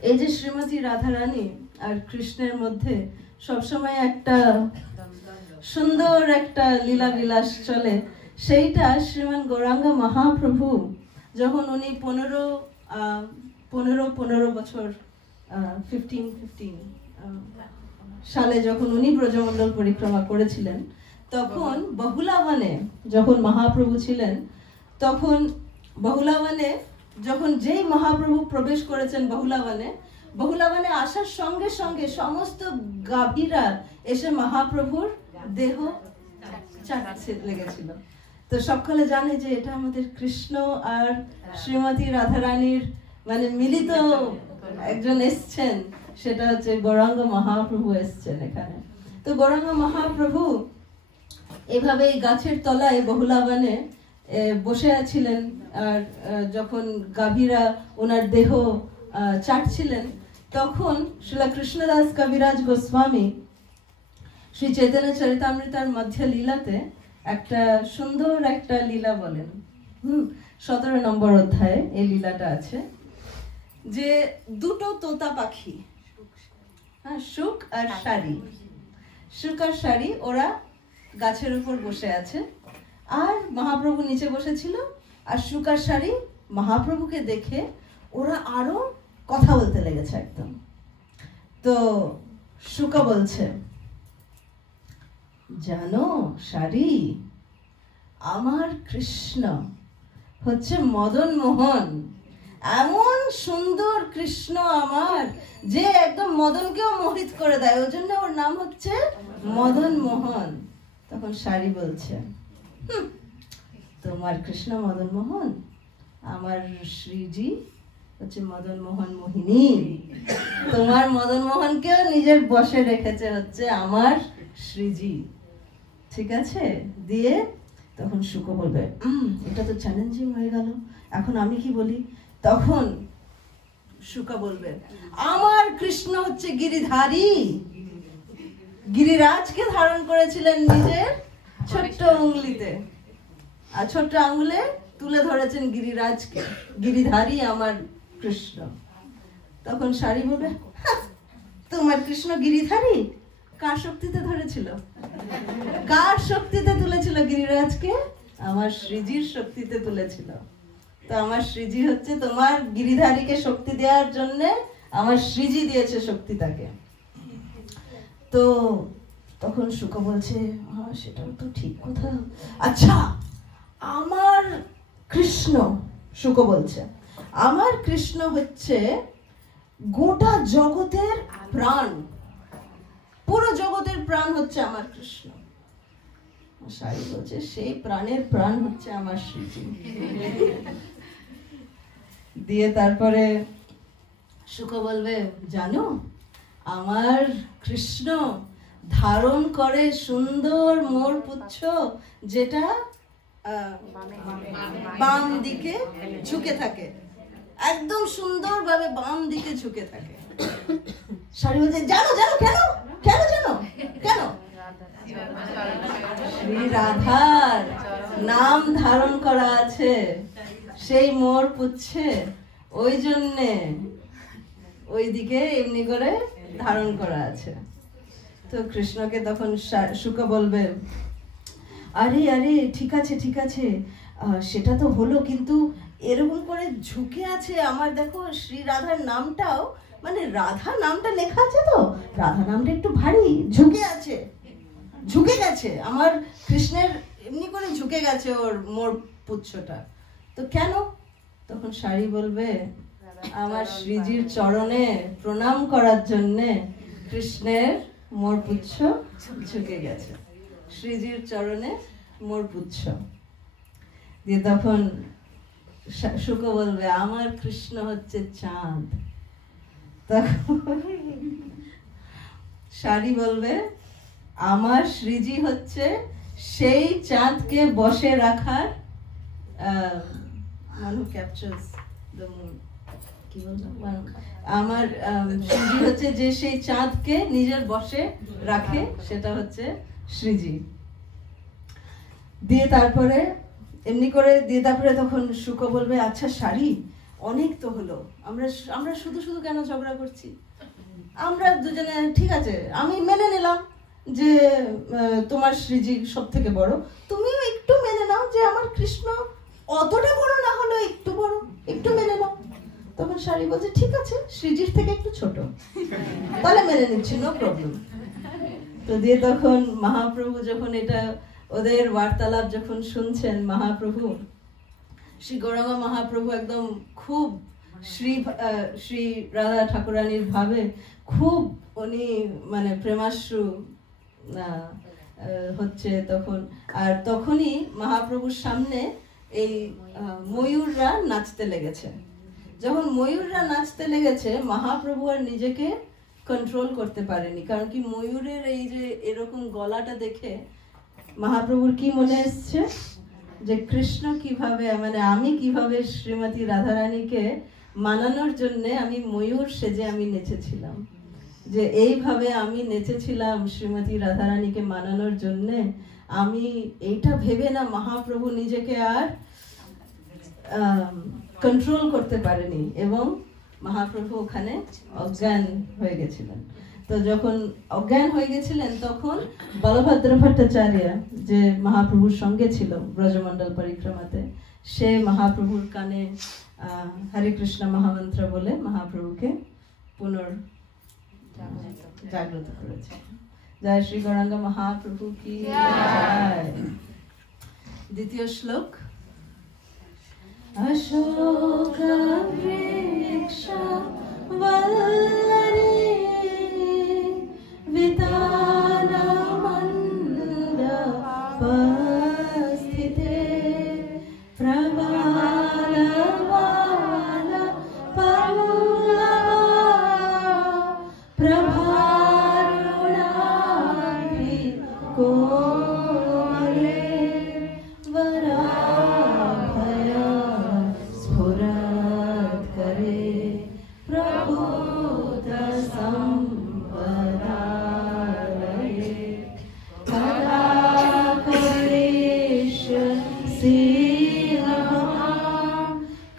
এই যে শ্রীমতী রাধারানী আর কৃষ্ণের মধ্যে সবসময় একটা সুন্দর একটা লীলা বিলাস চলে, সেইটা শ্রীমান গৌরাঙ্গ মহাপ্রভু যখন উনি 15 বছর 15 সালে যখন উনি ব্রজমণ্ডল পরিক্রমা করেছিলেন, তখন বহুলাবনে যখন মহাপ্রভু ছিলেন, তখন বহুলাবনে যখন যেই মহাপ্রভু প্রবেশ করেছেন বহুলাবনে আসার সঙ্গে সঙ্গে সমস্ত গাভীরা এসে মহাপ্রভুর দেহ চাটতে লেগেছিল। তো সকলে জানে যে এটা আমাদের কৃষ্ণ আর শ্রীমতী রাধারানীর মানে মিলিত একজন এসছেন, সেটা হচ্ছে গৌরাঙ্গ মহাপ্রভু এসছেন এখানে। তো গৌরাঙ্গ মহাপ্রভু এভাবে গাছের তলায় বহুলাবনে বসে আছিলেন, আর যখন গাভীরা ওনার দেহ চাটছিলেন, তখন শ্রীলা কৃষ্ণদাস কবিরাজ গোস্বামী শ্রী চৈতন্য চরিতামৃতার মধ্য লীলাতে একটা সুন্দর একটা লীলা বলেন। 17 নম্বর অধ্যায়ে এই লীলাটা আছে, যে দুটো তোতা পাখি, শুক আর শাড়ি, শুক আর শাড়ি ওরা গাছের উপর বসে আছে, আর মহাপ্রভু নিচে বসেছিল, আর শুক আর শাড়ি মহাপ্রভুকে দেখে ওরা আরো কথা বলতে লেগেছে একদম। তো শুকা বলছে, জানো শাড়ি, আমার কৃষ্ণ হচ্ছে মদন মোহন, এমন সুন্দর কৃষ্ণ আমার যে একদম মদনকেও মোহিত করে দেয়, ওই জন্য ওর নাম হচ্ছে মদন মোহন। তখন শাড়ি বলছে, তোমার কৃষ্ণ মদন মোহন, আমার শ্রীজি হচ্ছে মদন মোহন মোহিনী, তোমার মদন মোহনকেও নিজের বশে রেখেছে হচ্ছে আমার শ্রীজি, ঠিক আছে? দিয়ে তখন শুক বলবে, এটা তো চ্যালেঞ্জিং হয়ে গেল, এখন আমি কি বলি? তখন শুকা বলবে, আমার কৃষ্ণ হচ্ছে গিরিধারী, গিরিরাজকে ধারণ করেছিলেন নিজের ছোট্ট উঙ্গলিতে, আর ছোট্ট আঙ্গুলে তুলে ধরেছেন গিরিরাজকে, গিরিধারী আমার কৃষ্ণ। তখন শাড়ি বলবে, তোমার কৃষ্ণ গিরিধারী? কার শক্তিতে ধরেছিল? কার শক্তিতে তুলেছিল গিরিরাজকে? আমার শ্রীজির শক্তিতে তুলেছিল। তো আমার শ্রীজি হচ্ছে তোমার গিরিধারীকে শক্তি দেওয়ার জন্য আমার শ্রীজি দিয়েছে শক্তি তাকে। তো তখন শুক বলছে, সেটাও তো ঠিক কথা। আচ্ছা, আমার কৃষ্ণ, শুক বলছে, আমার কৃষ্ণ হচ্ছে গোটা জগতের প্রাণ, পুরো জগতের প্রাণ হচ্ছে আমার কৃষ্ণ। শাড়ি বলছে, সেই প্রাণের প্রাণ হচ্ছে আমার শ্রীজি। দিয়ে তারপরে শুক বলবে, জানো আমার কৃষ্ণ ধারণ করে সুন্দর মোর পুচ্ছ, যেটা বাম দিকে ঝুঁকে থাকে, একদম সুন্দরভাবে বাম দিকে ঝুঁকে থাকে। শাড়ি বলছে, জানো জানো কেন? কেন জানো? কেন? শ্রী রাধার নাম ধারণ করা আছে সেই মোর পুচ্ছে, ওই জন্যে ওইদিকে এমনি করে ধারণ করা আছে। তো কৃষ্ণকে তখন শুক বলবে, আরে আরে ঠিক আছে ঠিক আছে, সেটা তো হলো, কিন্তু এরকম করে ঝুঁকে আছে আমার, দেখো শ্রী রাধার নামটাও, মানে রাধা নামটা লেখা আছে, তো রাধা নামটা একটু ভারী, ঝুঁকে আছে, ঝুঁকে গেছে আমার কৃষ্ণের, এমনি করে ঝুঁকে গেছে ওর মোর পুচ্ছটা। তো কেন? তখন শাড়ি বলবে, আমার শ্রীজির চরণে প্রণাম করার জন্যে কৃষ্ণের মোর পুচ্ছ ঝুঁকে গেছে, শ্রীজির চরণে মোর পুচ্ছ। দিয়ে তখন শুক বলবে, আমার কৃষ্ণ হচ্ছে চাঁদ। তখন শাড়ি বলবে, আমার শ্রীজি হচ্ছে সেই চাঁদকে বসে রাখার মানু ক্যাপচার্স দ্য মুন, কি বললাম, আমার শ্রীজি হচ্ছে যে সেই চাঁদকে নিজের বশে রাখে, সেটা হচ্ছে শ্রীজি দিয়ে তারপরে এমনি করে দিয়ে তারপরে তখন শুক বলবে আচ্ছা শাড়ি অনেক তো হলো, আমরা আমরা শুধু শুধু কেন ঝগড়া করছি, আমরা দুজনে ঠিক আছে আমি মেনে নিলাম যে তোমার শ্রীজি সব থেকে বড়, তুমিও একটু মেনে নাও যে আমার কৃষ্ণ অতটা বড় না হলো একটু বড়, একটু মেনে নাও। তখন শাড়ি বলছে ঠিক আছে শ্রীজির থেকে একটু ছোট, তাহলে মেনে নিচ্ছি, নো প্রবলেম। তো দিয়ে তখন মহাপ্রভু যখন এটা ওদের বার্তালাপ যখন শুনছেন, মহাপ্রভু শ্রী গৌরাঙ্গ মহাপ্রভু একদম খুব শ্রী রাধা ঠাকুরানীর ভাবে খুব উনি মানে প্রেমাশ্রু হচ্ছে তখন। আর তখনই মহাপ্রভুর সামনে এই ময়ূররা নাচতে লেগেছে। যখন ময়ূররা নাচতে লেগেছে মহাপ্রভু আর নিজেকে কন্ট্রোল করতে পারেনি, কারণ কি ময়ূরের এই যে এরকম গলাটা দেখে মহাপ্রভুর কি মনে এসছে যে কৃষ্ণ কিভাবে মানে আমি কিভাবে শ্রীমতী রাধারানীকে মানানোর জন্য আমি ময়ূর সেজে আমি নেচেছিলাম, যে এইভাবে আমি নেচেছিলাম শ্রীমতী রাধারানীকে মানানোর জন্য। আমি এইটা ভেবে না মহাপ্রভু নিজেকে আর কন্ট্রোল করতে পারেনি এবং মহাপ্রভু ওখানে অজ্ঞান হয়ে গেছিলেন। তো যখন অজ্ঞান হয়ে গেছিলেন তখন বলভদ্র ভট্টাচার্য যে মহাপ্রভুর সঙ্গে ছিল ব্রজমণ্ডল পরিক্রমাতে, সে মহাপ্রভুর কানে হরে কৃষ্ণ মহামন্ত্র বলে মহাপ্রভুকে জাগ্রত করেছে। জয় শ্রী গৌরাঙ্গ মহাপ্রভু কি জয়। দ্বিতীয় শ্লোক। অশোক বৃক্ষ বল্লরে বিতানমণ্ডপস্থিতে প্রবালবাল পল্লবা প্রভারুণাগ্রি কোমলে वराभय स्फुरत् करे प्रभूत संपदालये कदा करेश सीलहां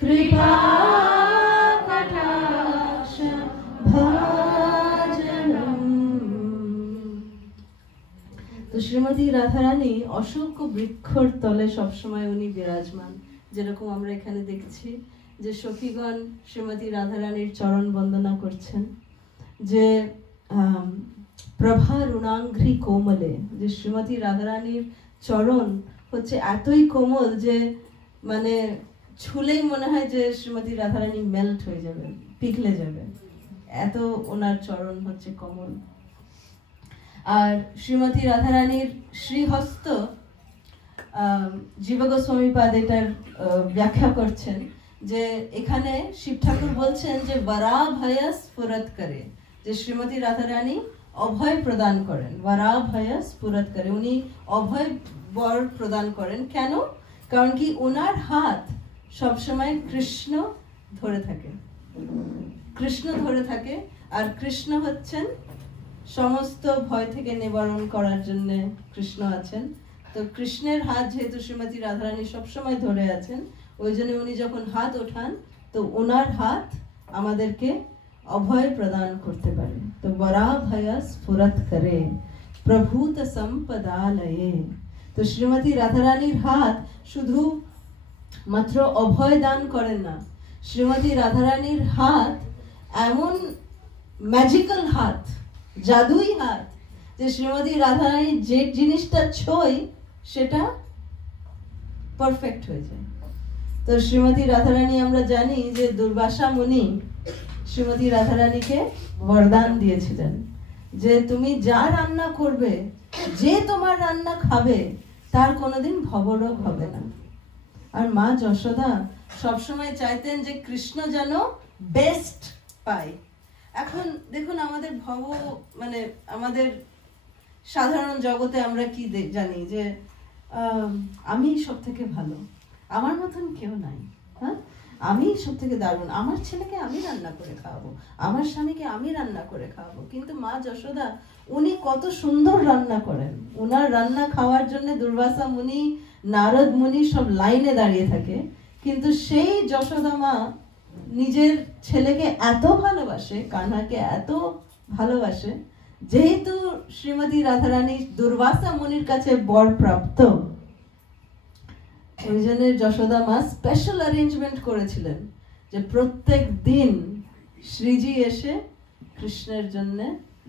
कृपा कटाक्ष भाजनम्। তো শ্রীমতী রাধারানী অশোক বৃক্ষর তলে সবসময় উনি বিরাজমান, যেরকম আমরা এখানে দেখছি যে সখীগণ শ্রীমতী রাধারানীর চরণ বন্দনা করছেন, যে প্রভা রুণাঙ্ঘ্রি কোমলে, যে শ্রীমতী রাধারানীর চরণ হচ্ছে এতই কোমল যে মানে ছুলেই মনে হয় যে শ্রীমতী রাধারানী মেল্ট হয়ে যাবে, পিঘলে যাবে, এত ওনার চরণ হচ্ছে কোমল। আর শ্রীমতী রাধারানীর শ্রীহস্ত জীব গোস্বামীপাদ এটার ব্যাখ্যা করছেন যে এখানে শিব ঠাকুর বলছেন যে বরাভয় স্ফুরত করে, যে শ্রীমতী রাধারানী অভয় প্রদান করেন, বরাভয় স্ফুরত করে, উনি অভয় বর প্রদান করেন। কেন? কারণ কি ওনার হাত সবসময় কৃষ্ণ ধরে থাকে, কৃষ্ণ ধরে থাকে, আর কৃষ্ণ হচ্ছেন সমস্ত ভয় থেকে নিবারণ করার জন্য কৃষ্ণ আছেন। তো কৃষ্ণের হাত যেহেতু শ্রীমতী রাধারানী সবসময় ধরে আছেন, ওই জন্য উনি যখন হাত ওঠান তো ওনার হাত আমাদেরকে অভয় প্রদান করতে পারে। তো বরাভয় স্ফুরত করে প্রভূত সম্পদালয়ে। তো শ্রীমতী রাধারানীর হাত শুধু মাত্র অভয় দান করেন না, শ্রীমতী রাধারানীর হাত এমন ম্যাজিক্যাল হাত, জাদুই হাত, যে শ্রীমতী রাধারানী যে জিনিসটা ছোঁয় সেটা পারফেক্ট হয়ে যায়। তো শ্রীমতী রাধারানী আমরা জানি যে দুর্বাসা মুনি শ্রীমতী রাধারানীকে বরদান দিয়েছিলেন যে তুমি যা রান্না করবে, যে তোমার রান্না খাবে তার কোনোদিন ভবরোগ হবে না। আর মা যশোদা সবসময় চাইতেন যে কৃষ্ণ যেন বেস্ট পায়। এখন দেখুন আমাদের মানে আমাদের সাধারণ জগতে আমরা কি জানি যে আমি সব থেকে ভালো, আমার মতন কেউ নাই, হ্যাঁ, আমি সব থেকে দারুণ, আমার ছেলেকে আমি রান্না করে খাওয়াবো, আমার স্বামীকে আমি রান্না করে খাওয়াবো। কিন্তু মা যশোদা উনি কত সুন্দর রান্না করেন, ওনার রান্না খাওয়ার জন্য দুর্বাসা মুনি, নারদ মুনি সব লাইনে দাঁড়িয়ে থাকে, কিন্তু সেই যশোদা মা নিজের ছেলেকে এত ভালোবাসে, কানহাকে এত ভালোবাসে, যেহেতু শ্রীমতী রাধারানী দুর্বাসা মুনির কাছে বর প্রাপ্ত, ওই জন্য যশোদা মা স্পেশাল অ্যারেঞ্জমেন্ট করেছিলেন যে প্রত্যেক দিন শ্রীজি এসে কৃষ্ণের জন্য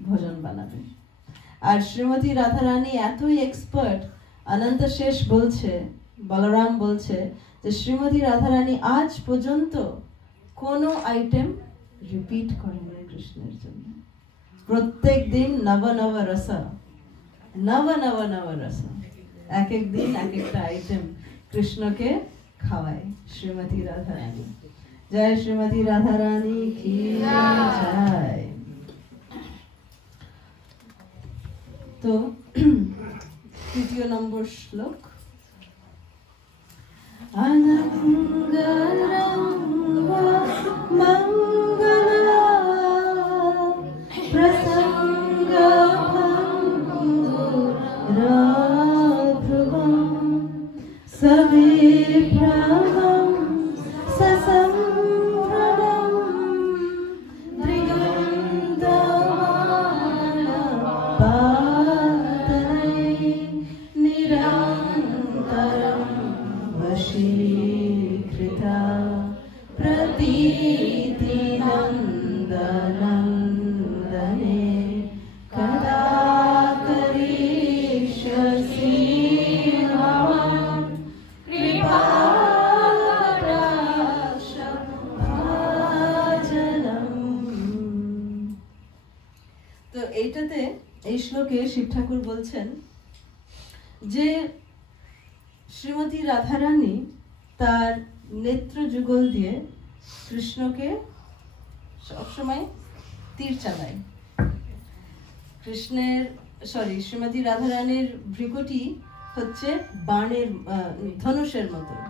ভোজন বানাবে। আর শ্রীমতী রাধারানী এতই এক্সপার্ট, অনন্ত শেষ বলছে, বলরাম বলছে যে শ্রীমতী রাধারানী আজ পর্যন্ত কোনো আইটেম রিপিট করেনি কৃষ্ণের জন্য। প্রত্যেক দিন নব নব রস, নব নব নব রস, এক এক দিন এক একটা আইটেম কৃষ্ণকে খাওয়ায় শ্রীমতী রাধারানী। জয় শ্রীমতী রাধারানী কি জয়। তো তৃতীয় নম্বর শ্লোক, এই শ্লোকে শিব ঠাকুর বলছেন যে শ্রীমতী রাধারানী তার নেত্র যুগল দিয়ে কৃষ্ণকে সবসময় তীর চালায়। শ্রীমতী রাধারানীর ভ্রিকুটি হচ্ছে বাণের ধনুষের মতন,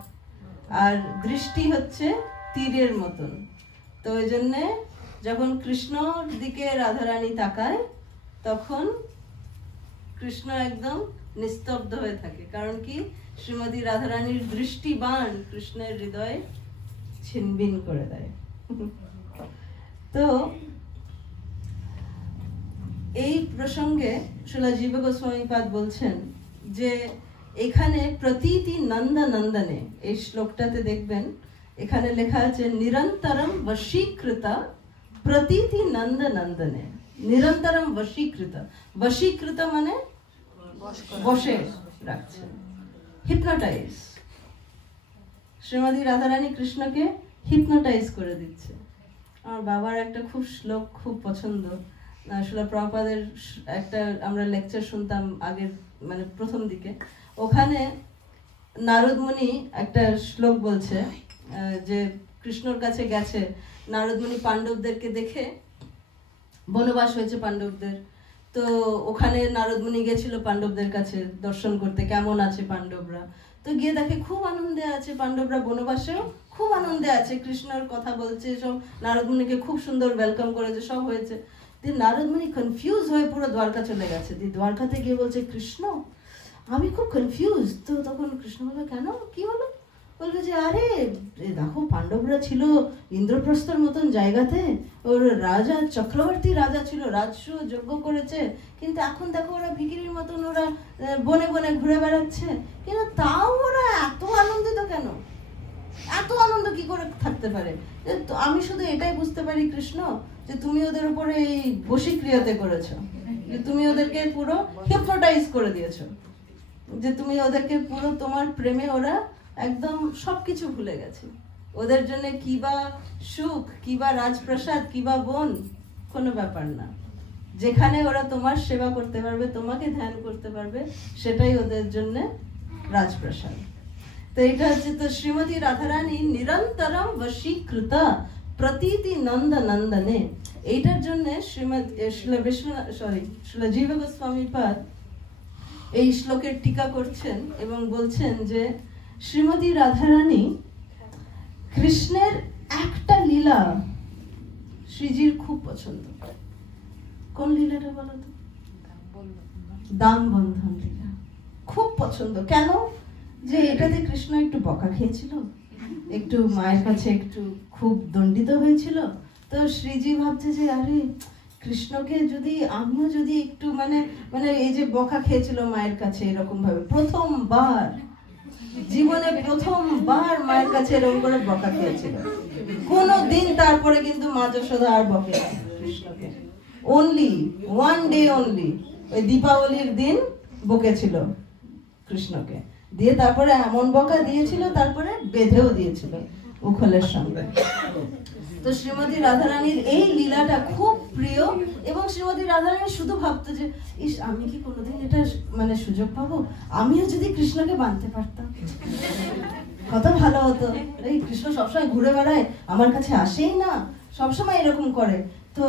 আর দৃষ্টি হচ্ছে তীরের মতন। তো ওই জন্য যখন কৃষ্ণর দিকে রাধারানী তাকায় তখন কৃষ্ণ একদম নিস্তব্ধ হয়ে থাকে, কারণ কি শ্রীমতী রাধারানীর দৃষ্টি বাণ কৃষ্ণের হৃদয়ে ছিনবিন করে দেয়। তো এই প্রসঙ্গে শ্রীল জীব গোস্বামীপাদ বলছেন যে এখানে প্রতীতি নন্দ নন্দনে, এই শ্লোকটাতে দেখবেন এখানে লেখা আছে নিরন্তরম বশীকৃত প্রতীতি নন্দ নন্দনে। নিরন্তরম বশীকৃত, বশীকৃত মানে বসে রাখছে, হিপনোটাইজ। শ্রীমতী রাধারানী কৃষ্ণকে হিপনোটাইজ করে দিচ্ছে। আমার বাবার একটা খুব শ্লোক খুব পছন্দ, শিল প্রভুপাদের একটা আমরা লেকচার শুনতাম আগের মানে প্রথম দিকে, ওখানে নারদ মুনি একটা শ্লোক বলছে যে কৃষ্ণর কাছে গেছে, নারদ মুনি পাণ্ডবদেরকে দেখে, বনবাস হয়েছে পাণ্ডবদের, তো ওখানে নারদ মুনি গেছিল পাণ্ডবদের কাছে দর্শন করতে, কেমন আছে পাণ্ডবরা। তো গিয়ে দেখে খুব আনন্দে আছে পাণ্ডবরা, বনবাসেও খুব আনন্দে আছে, কৃষ্ণর কথা বলছে সব, নারদ মুনিকে খুব সুন্দর ওয়েলকাম করেছে, সব হয়েছে। নারদ মুনি কনফিউজ হয়ে পুরো দ্বারকা চলে গেছে। দ্বারকাতে গিয়ে বলছে কৃষ্ণ আমি খুব কনফিউজ। তো তখন কৃষ্ণ বললো কেন, কি হলো? বলবে যে আরে দেখো পাণ্ডবরা ছিল ইন্দ্রপ্রস্থর মতন জায়গাতে, ওর রাজা চক্রবর্তী রাজা ছিল, রাজস্ব যজ্ঞ করেছে, কিন্তু এখন দেখো ওরা ভিখিরির মতন ওরা বনে বনে ঘুরে বেড়াচ্ছে, কিন্তু তাও ওরা এত আনন্দিত কেন, এত আনন্দ কি করে থাকতে পারে? আমি শুধু এটাই বুঝতে পারি কৃষ্ণ যে তুমি ওদের উপরে এই বশীক্রিয়াতে করেছো, যে তুমি ওদেরকে পুরো হিপনোটাইজ করে দিয়েছো, যে তুমি ওদেরকে পুরো তোমার প্রেমে ওরা একদম সবকিছু ভুলে গেছে। ওদের জন্য কিবা সুখ, কিবা রাজপ্রাসাদ, কিবা বন কোনো ব্যাপার না, যেখানে ওরা তোমার সেবা করতে পারবে, তোমাকে ধ্যান করতে পারবে, সেটাই ওদের জন্য রাজপ্রাসাদ। তো এটা হচ্ছে তো শ্রীমতী রাধারানী নিরন্তরম বশীকৃত প্রতীতি নন্দ নন্দনে। এইটার জন্য শ্রীল জীব গোস্বামীপাদ এই শ্লোকের টিকা করছেন এবং বলছেন যে শ্রীমতী রাধারানী কৃষ্ণের লীলা শ্রীজির খুব পছন্দ। কোন লীলাটা বলো তো? দাম বন্ধন লীলা খুব পছন্দ। কেন? যে এটাতে কৃষ্ণ একটু বকা খেয়েছিল, একটু মায়ের কাছে একটু খুব দণ্ডিত হয়েছিল। তো শ্রীজি ভাবছে যে আরে কৃষ্ণকে যদি আমিও যদি একটু মানে মানে এই যে বকা খেয়েছিল মায়ের কাছে এরকম ভাবে, প্রথমবার জীবনে প্রথমবার মায়ের কাছে এরকম করে বকা খেয়েছিল। কোনদিন তারপরে কিন্তু মা যশোদা আর বকে না কৃষ্ণকে। অনলি ওয়ান ডে অনলি, ওই দীপাবলির দিন বকেছিল কৃষ্ণকে, দিয়ে তারপরে এমন বকা দিয়েছিল, তারপরে বেঁধেও দিয়েছিল উখলের সঙ্গে। তো শ্রীমতী রাধারানীর এই লীলাটা খুব প্রিয়, এবং শ্রীমতী রাধারানী শুধু ভাবতো যে ইস আমি কি কোনোদিন এটা মানে সুযোগ পাবো, আমিও যদি কৃষ্ণকে বাঁধতে পারতাম কত ভালো হতো। এই কৃষ্ণ সবসময় ঘুরে বেড়ায়, আমার কাছে আসেই না, সবসময় এরকম করে, তো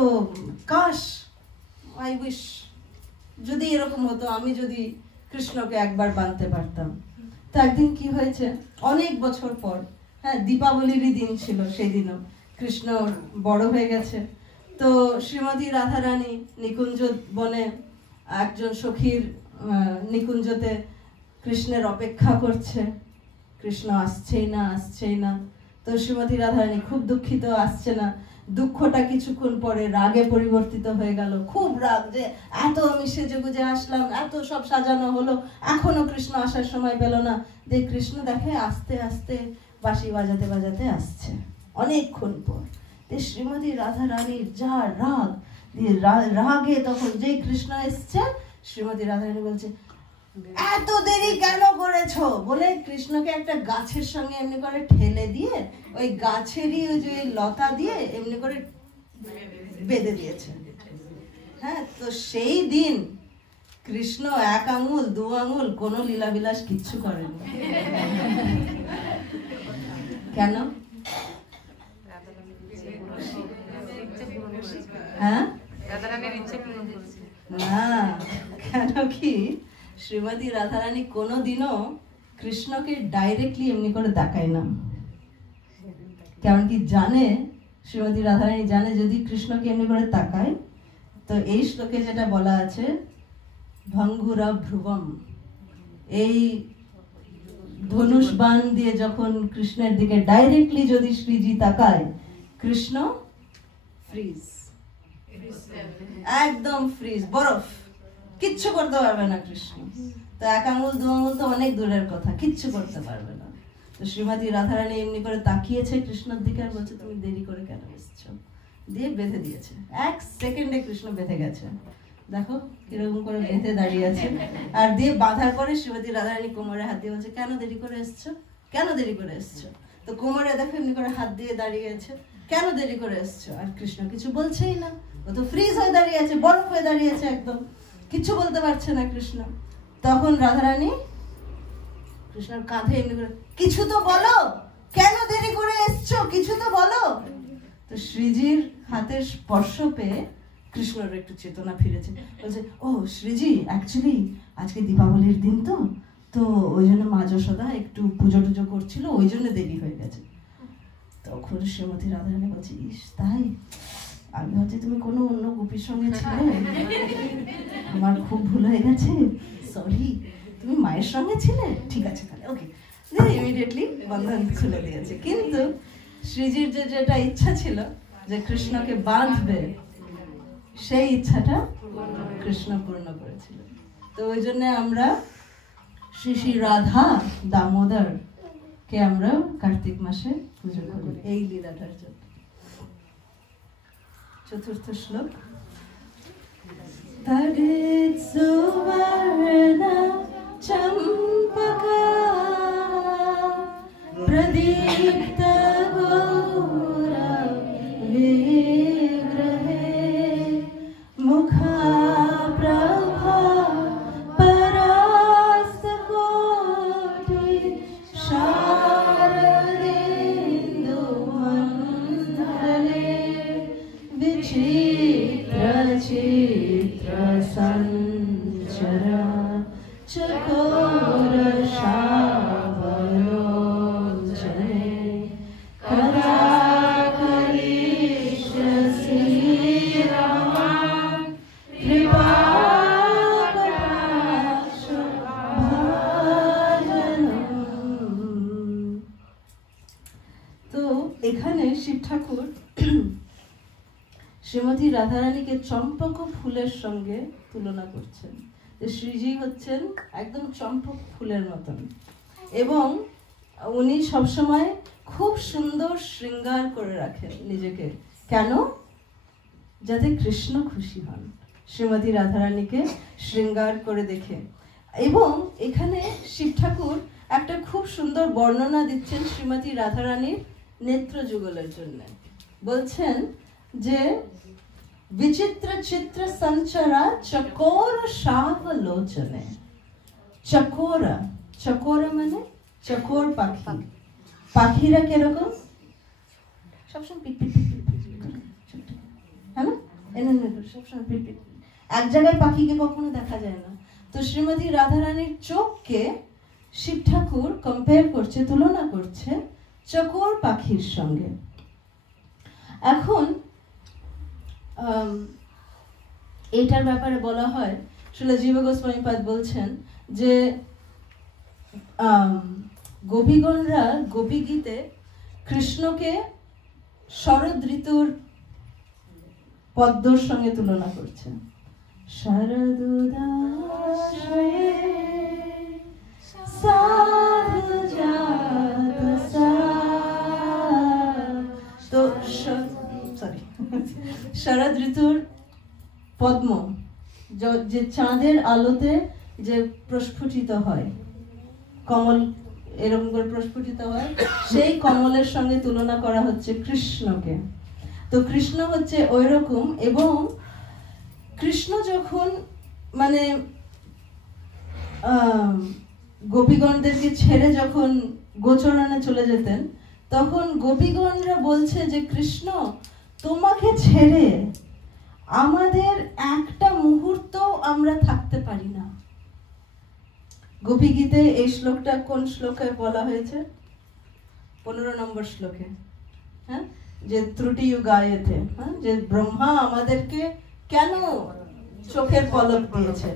কাশ আই উইশ যদি এরকম হতো, আমি যদি কৃষ্ণকে একবার বাঁধতে পারতাম। তো একদিন কি হয়েছে, অনেক বছর পর, হ্যাঁ দীপাবলিরই দিন ছিল, সেই দিনও কৃষ্ণ বড় হয়ে গেছে। তো শ্রীমতী রাধারানী নিকুঞ্জ বনে একজন সখীর নিকুঞ্জতে কৃষ্ণের অপেক্ষা করছে, কৃষ্ণ আসছেই না আসছেই না। তো শ্রীমতী রাধারানী খুব দুঃখিত, আসছে না। দুঃখটা কিছুক্ষণ পরে রাগে পরিবর্তিত হয়ে গেল, খুব রাগ, যে এত আমি সেজে গুজে আসলাম, এত সব সাজানো হলো, এখনো কৃষ্ণ আসার সময় পেল না। যে কৃষ্ণ দেখে আস্তে আস্তে বাঁশি বাজাতে বাজাতে আসছে অনেকক্ষণ পর। শ্রীমতী রাধারানীর যা রাগ, রাগে তখন যে কৃষ্ণ এসছে, শ্রীমতী রাধারানী বলছে এত দেরি কেন করেছো বলে কৃষ্ণকে একটা গাছের সঙ্গে এমনি করে ঠেলে দিয়ে, ওই গাছেরই ওই যে লতা দিয়ে এমনি করে বেঁধে দিয়েছে। হ্যাঁ, তো সেই দিন কৃষ্ণ এক আঙুল দু আঙুল কোনো লীলাবিলাস কিচ্ছু করেনি। কেন? হ্যাঁ না, কেন কি শ্রীমতী রাধারানী কোনোদিনও কৃষ্ণকে ডাইরেক্টলি এমনি করে দেখায় না। কারণ কি জানে, শ্রীমতী রাধারানী জানে যদি কৃষ্ণকে এমনি করে তাকায়, তো এই শ্লোকে যেটা বলা আছে ভঙ্গুরা ভ্রুবম, এই ধনুষ বাণ দিয়ে যখন কৃষ্ণের দিকে ডাইরেক্টলি যদি শ্রীজি তাকায়, কৃষ্ণ ফ্রিজ, একদম ফ্রিজ, বরফ, কিচ্ছু করতে পারবে না কৃষ্ণ। তো এক আঙুল দু আঙুল তো অনেক দূরের কথা, কিচ্ছু করতে পারবে না। তো শ্রীমতী রাধারানী এমনি করে তাকিয়েছে কৃষ্ণের দিকে আর বলছে তুমি দেরি করে কেন এসছো, দিয়ে বেঁধে দিয়েছে। এক সেকেন্ডে কৃষ্ণ বেঁধে গেছে, দেখো কিরকম করে বেঁধে দাঁড়িয়ে আছে। আর দিয়ে বাঁধার পরে শ্রীমতী রাধারানী কোমরে হাত দিয়ে বলছে কেন দেরি করে এসছো, কেন দেরি করে এসছো। তো কোমরে দেখো এমনি করে হাত দিয়ে দাঁড়িয়ে আছে, কেন দেরি করে এসছো। আর কৃষ্ণ কিছু বলছেই না, ও তো ফ্রিজ হয়ে দাঁড়িয়ে আছে, বরফ হয়ে দাঁড়িয়ে আছে, একদম কিছু বলতে পারছে না কৃষ্ণ। তখন রাধারানী কৃষ্ণের কাঁধে এমনি করে কিছু তো বলো, কেন দেরি করে এসছো, কিছু তো বলো। তো শ্রীজির হাতের স্পর্শ পেয়ে কৃষ্ণের একটু চেতনা ফিরেছে, বলছে ও শ্রীজি অ্যাকচুয়ালি আজকে দীপাবলির দিন, তো তো ওই জন্য মা যশোদা একটু পুজো টুজো করছিল, ওই জন্য দেরি হয়ে গেছে। তখন শ্রীমতী রাধারানী বলছে ইস তাই, আমি ভাবছি তুমি কোনো অন্য গোপীর সঙ্গে ছিলে, আমার খুব ভুল হয়ে গেছে, সরি, তুমি মায়ের সঙ্গে ছিলে, ঠিক আছে তাহলে ওকে। ইমিডিয়েটলি বন্ধন খুলে দিয়েছে। কিন্তু শ্রীজির যে যেটা ইচ্ছা ছিল যে কৃষ্ণকে বাঁধবে, সেই ইচ্ছাটা কৃষ্ণ পূর্ণ করেছিল। তো ওই জন্য আমরা শ্রী শ্রী রাধা দামোদর কে আমরা কার্তিক মাসে পুজো করি এই লীলাটার জন্য। চতুর্থ শ্লোক তরিৎ সুবর্ণ চম্পকা প্রদীপ্ত গৌর বিগ্রহে মুখা প্রভা পরাস্তকোটি শারদেন্দু মণ্ডলে বিচিত্র চিত্র সঞ্চরা চকোর শাবলোচনে কদাকলি তো এখানে শিব ঠাকুর শ্রীমতী রাধারানীকে চম্পক ফুলের সঙ্গে তুলনা করছেন, যে শ্রীজি হচ্ছেন একদম চম্পক ফুলের মতন, এবং উনি সবসময় খুব সুন্দর শৃঙ্গার করে রাখেন নিজেকে। কেন? যাতে কৃষ্ণ খুশি হন, শ্রীমতী রাধারানীকে শৃঙ্গার করে দেখে। এবং এখানে শিব ঠাকুর একটা খুব সুন্দর বর্ণনা দিচ্ছেন শ্রীমতী রাধারানীর নেত্র যুগলের জন্য। বলছেন যে বিচিত্র চিত্র সঞ্চরা চকোর শাবলোচনে। চকোরা, চকোরা মানে চকোর পাখি। পাখিরা কিরকম? সবসময় পিট পিট পিট পিট পিট করে, হ্যাঁ না? সবসময় পিট পিট। এক জায়গায় পাখিকে কখনো দেখা যায় না। তো শ্রীমতী রাধারানীর চোখকে শিব ঠাকুর কম্পেয়ার করছে, তুলনা করছে চকোর পাখির সঙ্গে। এখন এইটার ব্যাপারে বলা হয়, শ্রীল জীব গোস্বামীপাদ বলছেন যে গোপীগণরা গোপী গীতে কৃষ্ণকে শরৎ ঋতুর পদ্মর সঙ্গে তুলনা করছে। শরদুদাশয়ে সাধু জাতসা। তো শরৎ ঋতুর পদ্ম যে চাঁদের আলোতে যে প্রস্ফুটিত হয়, কমল এরকম করে প্রস্ফুটিত হয়, সেই কমলের সঙ্গে তুলনা করা হচ্ছে কৃষ্ণকে। তো কৃষ্ণ হচ্ছে ওই রকম। এবং কৃষ্ণ যখন মানে গোপীগণদেরকে ছেড়ে যখন গোচরণে চলে যেতেন, তখন গোপীগণরা বলছে যে কৃষ্ণ তোমাকে ছেড়ে আমাদের একটা মুহূর্ত আমরা থাকতে পারি না। গোপী গীতে এই শ্লোকটা কোন শ্লোকে বলা হয়েছে? 15 নম্বর শ্লোকে, হ্যাঁ, যে ত্রুটি গায়েতে, হ্যাঁ, যে ব্রহ্মা আমাদেরকে কেন চোখের পলক দিয়েছে,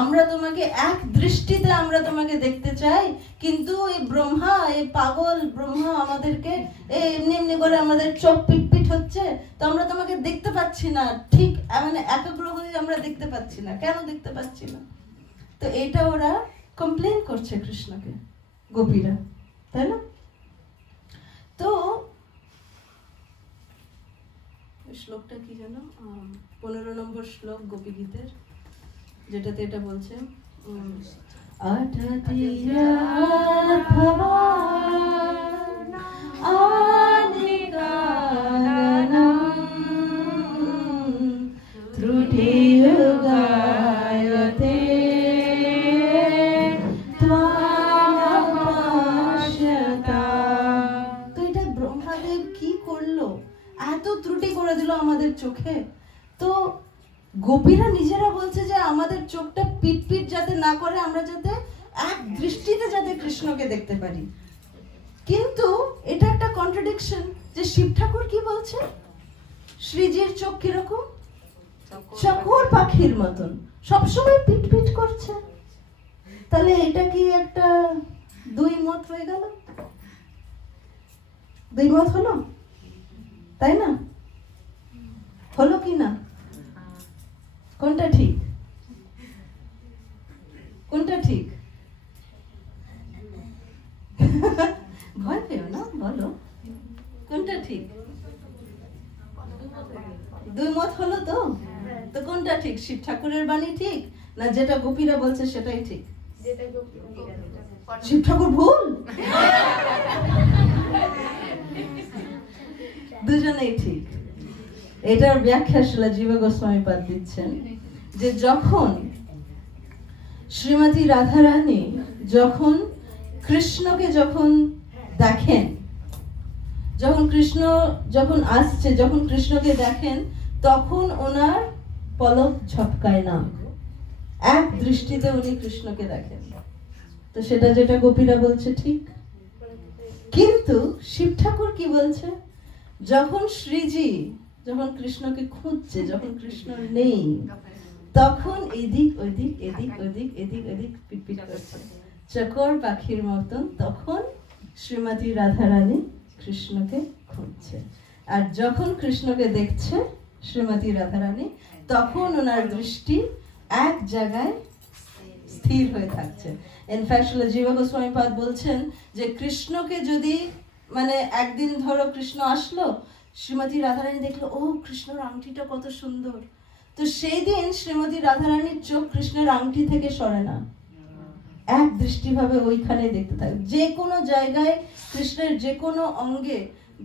আমরা তোমাকে এক দৃষ্টিতে আমরা তোমাকে দেখতে চাই, কিন্তু এই ব্রহ্মা, এই পাগল ব্রহ্মা আমাদেরকে এমনি এমনি করে আমাদের চোখ পিটপিট হচ্ছে, তো আমরা তোমাকে দেখতে পাচ্ছি না, ঠিক মানে একাগ্র হয়ে আমরা দেখতে পাচ্ছি না, কেন দেখতে পাচ্ছি না? তো এটা ওরা কমপ্লেন করছে কৃষ্ণকে, গোপীরা, তাই না? তো শ্লোকটা কি জানো? 15 নম্বর শ্লোক গোপী গীতের, যেটাতে এটা বলছে ত্রুটিগায়তে ত্বামপাস্যতা। তো এটা ব্রহ্মাদেব কি করলো? এত ত্রুটি করে দিল আমাদের চোখে। তো গোপীরা নিজেরা বলছে যে আমাদের চোখটা পিটপিট যাতে না করে, আমরা যাতে এক দৃষ্টিতে যাতে কৃষ্ণকে দেখতে পারি। কিন্তু এটা একটা কন্ট্রাডিকশন, যে শিব ঠাকুর কি বলছে? শ্রীজির চোখ কিরকম? চকোর পাখির মতন, সবসময় পিটপিট করছে। তাহলে এটা কি একটা দুই মত হয়ে গেল? দুই মত হলো, তাই না? হলো কি না? কোনটা ঠিক? কোনটা ঠিক? ভয় পেও না, বলো কোনটা ঠিক? দুই মত হলো তো? তো কোনটা ঠিক? শিব ঠাকুরের বাণী ঠিক, না যেটা গোপীরা বলছে সেটাই ঠিক? শিব ঠাকুর ভুল? দুজনেই ঠিক। এটার ব্যাখ্যা শ্রীল জীব গোস্বামীপাদ দিচ্ছেন, যে যখন শ্রীমতী রাধারানী যখন কৃষ্ণকে যখন দেখেন, যখন কৃষ্ণ যখন আসছে, যখন কৃষ্ণকে দেখেন, তখন ওনার পলক ঝপকায় না, এক দৃষ্টিতে উনি কৃষ্ণকে দেখেন। তো সেটা যেটা গোপীরা বলছে ঠিক। কিন্তু শিব ঠাকুর কি বলছে? যখন শ্রীজি যখন কৃষ্ণকে খুঁজছে, যখন কৃষ্ণ নেই, তখন এদিক ওদিক এদিক ওদিক এদিক ওদিক পিটপিট করছে চকোর পাখির মতন। তখন শ্রীমতী রাধারানী কৃষ্ণকে খুঁজছে। আর যখন কৃষ্ণকে দেখছে শ্রীমতী রাধারানী, তখন ওনার দৃষ্টি এক জায়গায় স্থির হয়ে থাকছে। ইনফ্যাক্ট জীবা গোস্বামী পাদ বলছেন যে কৃষ্ণকে যদি মানে একদিন ধরো কৃষ্ণ আসলো, শ্রীমতী রাধারানী দেখলো ও কৃষ্ণর আংটিটা কত সুন্দর, তো সেই দিন শ্রীমতী রাধারানীর চোখ কৃষ্ণের আংটি থেকে সরে না, এক দৃষ্টিভাবে ওইখানে দেখতে থাকে। যে কোনো জায়গায় কৃষ্ণের যে কোনো অঙ্গে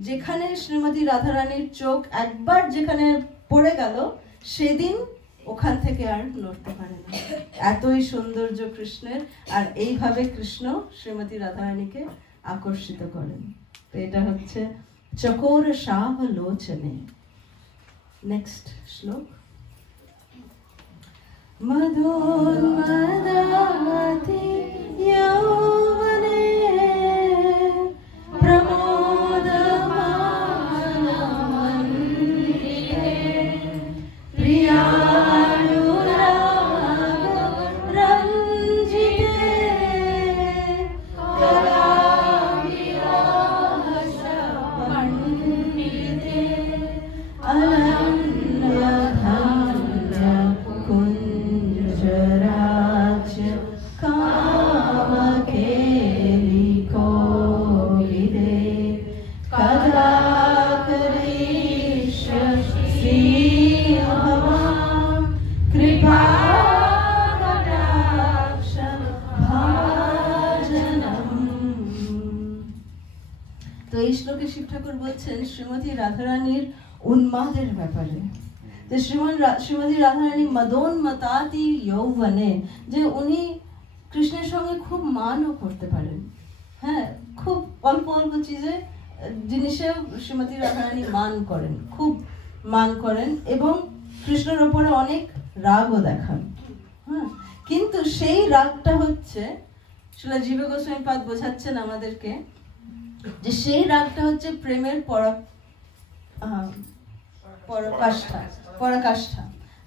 যেখানে শ্রীমতী রাধারানীর চোখ একবার যেখানে পড়ে গেল, সেদিন ওখান থেকে আর নড়তে পারে না। এতই সৌন্দর্য কৃষ্ণের। আর এইভাবে কৃষ্ণ শ্রীমতী রাধারানীকে আকর্ষিত করেন। তো এটা হচ্ছে চকোর শাবলোচনে। নেক্সট শ্লোক। মদোন্মদাতি যৌবনে প্রমোদমানমন্দিরে প্রিয়ানুরাগরঞ্জিতে কলাবিলাসপণ্ডিতে অনন্যধান্য কুঞ্জরাজ্য কামকেলিকোবিদে কদা করিষ্যসি ভবাম কৃপাকটাক্ষম ভাজনম। তো এই শ্লোকে শিব ঠাকুর বলছেন শ্রীমতী রাধারানীর উন্মাদের ব্যাপারে। যে শ্রীমতী রাধারানী মদোন্মতাতি যৌবনে, যে উনি কৃষ্ণের সঙ্গে খুব মানও করতে পারেন। হ্যাঁ, খুব অল্প অল্প জিনিসে শ্রীমতী রাধারানী মান করেন, খুব মান করেন, এবং কৃষ্ণের ওপরে অনেক রাগও দেখান। হ্যাঁ, কিন্তু সেই রাগটা হচ্ছে শ্রীলা জীবা গোস্বামী পাদ বোঝাচ্ছেন আমাদেরকে যে সেই রাগটা হচ্ছে প্রেমের পরাকাষ্ঠা।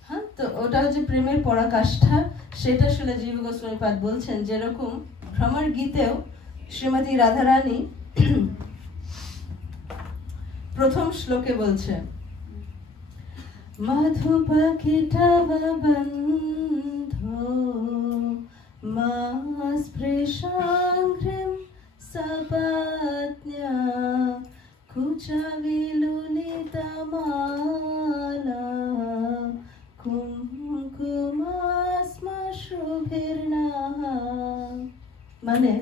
হ্যাঁ, তো ওটা হচ্ছে প্রেমের পরাকাষ্ঠা। সেটা শ্রীলা জীবা গোস্বামী পাদ বলছেন যেরকম ভ্রমর গীতেও শ্রীমতী রাধারানী প্রথম শ্লোকে বলছে মধুপাকিটব বন্ধো মা স্পৃশাঘ্রিম সপত্ন্যা কুচবিলুলিতমালা কুমকুমাস্মশুভির্নঃ। মানে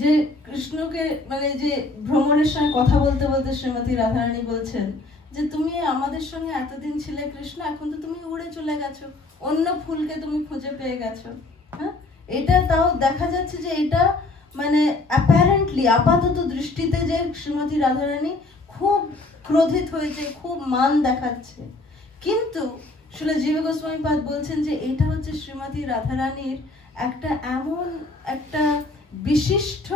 যে কৃষ্ণকে মানে যে ভ্রমণের সঙ্গে কথা বলতে বলতে শ্রীমতী রাধারানী বলছেন যে তুমি আমাদের সঙ্গে এতদিন ছিলে কৃষ্ণ, এখন তো তুমি উড়ে চলে গেছো, অন্য ফুলকে তুমি খুঁজে পেয়ে গেছো। হ্যাঁ, এটা তাও দেখা যাচ্ছে যে এটা মানে অ্যাপারেন্টলি আপাতত দৃষ্টিতে যে শ্রীমতী রাধারানী খুব ক্রোধিত হয়েছে, খুব মান দেখাচ্ছে, কিন্তু শ্রীলা জীবা গোস্বামী পাদ বলছেন যে এটা হচ্ছে শ্রীমতী রাধারানীর একটা এমন একটা বিশিষ্ট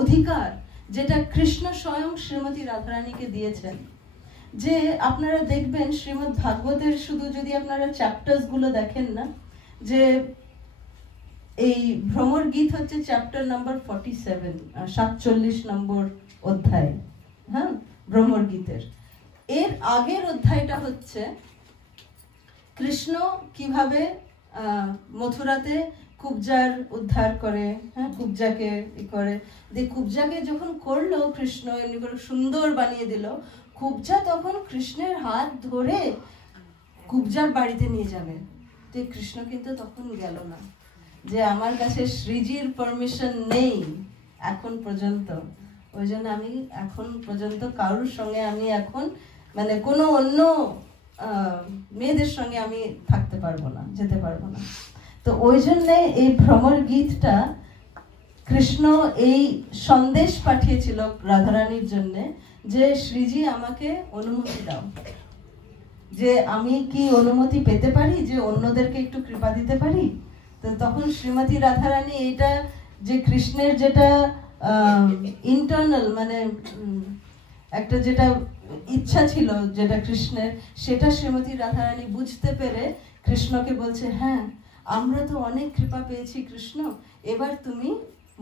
অধিকার যেটা কৃষ্ণ স্বয়ং শ্রীমতী রাধারানীকে দিয়েছেন। যে আপনারা দেখবেন শ্রীমদ্ ভাগবতের শুধু যদি আপনারা চ্যাপ্টার্স গুলো দেখেন না, যে এই ভ্রমর গীত হচ্ছে চ্যাপ্টার নাম্বার 47, 47 নম্বর অধ্যায়। হ্যাঁ, ভ্রমর গীতের এর আগের অধ্যায়টা হচ্ছে কৃষ্ণ কিভাবে মথুরাতে কুবজার উদ্ধার করে। হ্যাঁ, কুবজাকে করে কুবজাকে যখন করলো কৃষ্ণ, এমনি করে সুন্দর বানিয়ে দিল, কুবজা তখন কৃষ্ণের হাত ধরে কুবজার বাড়িতে নিয়ে যাবে। তো কৃষ্ণ কিন্তু তখন গেল না, যে আমার কাছে শ্রীজির পারমিশন নেই এখন পর্যন্ত, ওই জন্য আমি এখন পর্যন্ত কারোর সঙ্গে আমি এখন মানে কোনো অন্য মেয়েদের সঙ্গে আমি থাকতে পারবো না, যেতে পারবো না। তো ওই জন্যে এই ভ্রমর গীতটা কৃষ্ণ এই সন্দেশ পাঠিয়েছিল রাধারানীর জন্য যে শ্রীজি আমাকে অনুমতি দাও, যে আমি কি অনুমতি পেতে পারি যে অন্যদেরকে একটু কৃপা দিতে পারি। তো তখন শ্রীমতী রাধারানী এটা যে কৃষ্ণের যেটা ইন্টারনাল মানে একটা যেটা ইচ্ছা ছিল যেটা কৃষ্ণের, সেটা শ্রীমতী রাধারানী বুঝতে পেরে কৃষ্ণকে বলছে হ্যাঁ আমরা তো অনেক কৃপা পেয়েছি কৃষ্ণ, এবার তুমি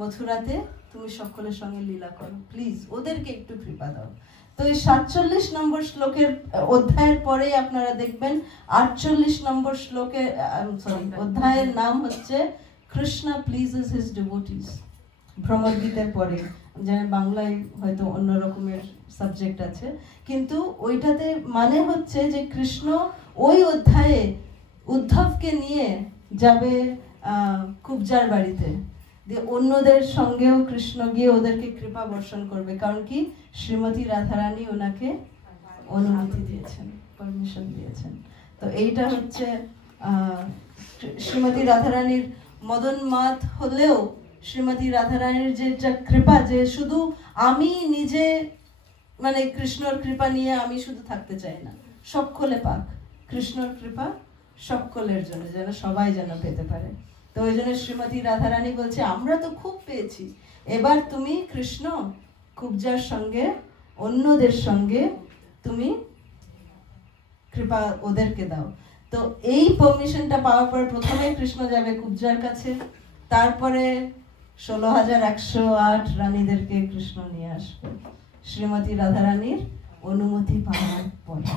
মথুরাতে তুমি সকলের সঙ্গে লীলা করো, প্লিজ ওদেরকে একটু কৃপা দাও। তো এই 47 নম্বর শ্লোকের অধ্যায়ের পরেই আপনারা দেখবেন 48 নম্বর শ্লোকে অধ্যায়ের নাম হচ্ছে কৃষ্ণা প্লিজেস হিজ ডিভোটিস। ভ্রমর গীতের পরে, যেন বাংলায় হয়তো অন্য রকমের সাবজেক্ট আছে, কিন্তু ওইটাতে মানে হচ্ছে যে কৃষ্ণ ওই অধ্যায়ে উদ্ধবকে নিয়ে যাবে কুবজার বাড়িতে, দিয়ে অন্যদের সঙ্গেও কৃষ্ণ গিয়ে ওদেরকে কৃপা বর্ষণ করবে, কারণ কি শ্রীমতী রাধারানী ওনাকে অনুমতি দিয়েছেন, পারমিশন দিয়েছেন। তো এইটা হচ্ছে শ্রীমতী রাধারানীর মদন মাত হলেও শ্রীমতী রাধারানীর যে কৃপা, যে শুধু আমি নিজে মানে কৃষ্ণর কৃপা নিয়ে আমি শুধু থাকতে চাই না, সকলে পাক কৃষ্ণর কৃপা সকলের জন্য, যেন সবাই যেন পেতে পারে। তো ওই জন্য শ্রীমতী রাধারানী বলছে আমরা তো খুব পেয়েছি, এবার তুমি কৃষ্ণ কুবজার সঙ্গে অন্যদের সঙ্গে তুমি কৃপা ওদেরকে দাও। তো এই পারমিশনটা পাওয়ার পর প্রথমে কৃষ্ণ যাবে কুবজার কাছে, তারপরে 16,108 রানীদেরকে কৃষ্ণ নিয়ে আসবে শ্রীমতী রাধারানীর অনুমতি পাওয়ার পরে।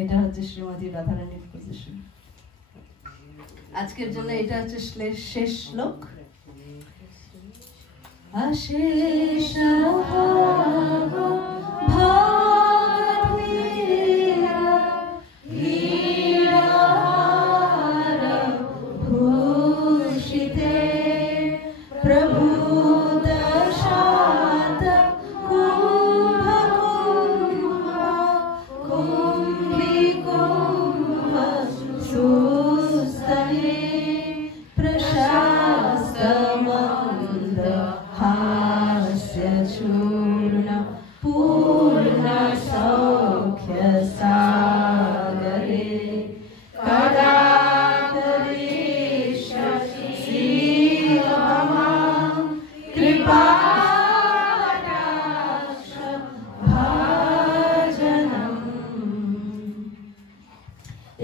এটা হচ্ছে শ্রীমতী রাধারানীর পজিশন। আজকের জন্য এটা হচ্ছে শেষ শ্লোক। অশেষ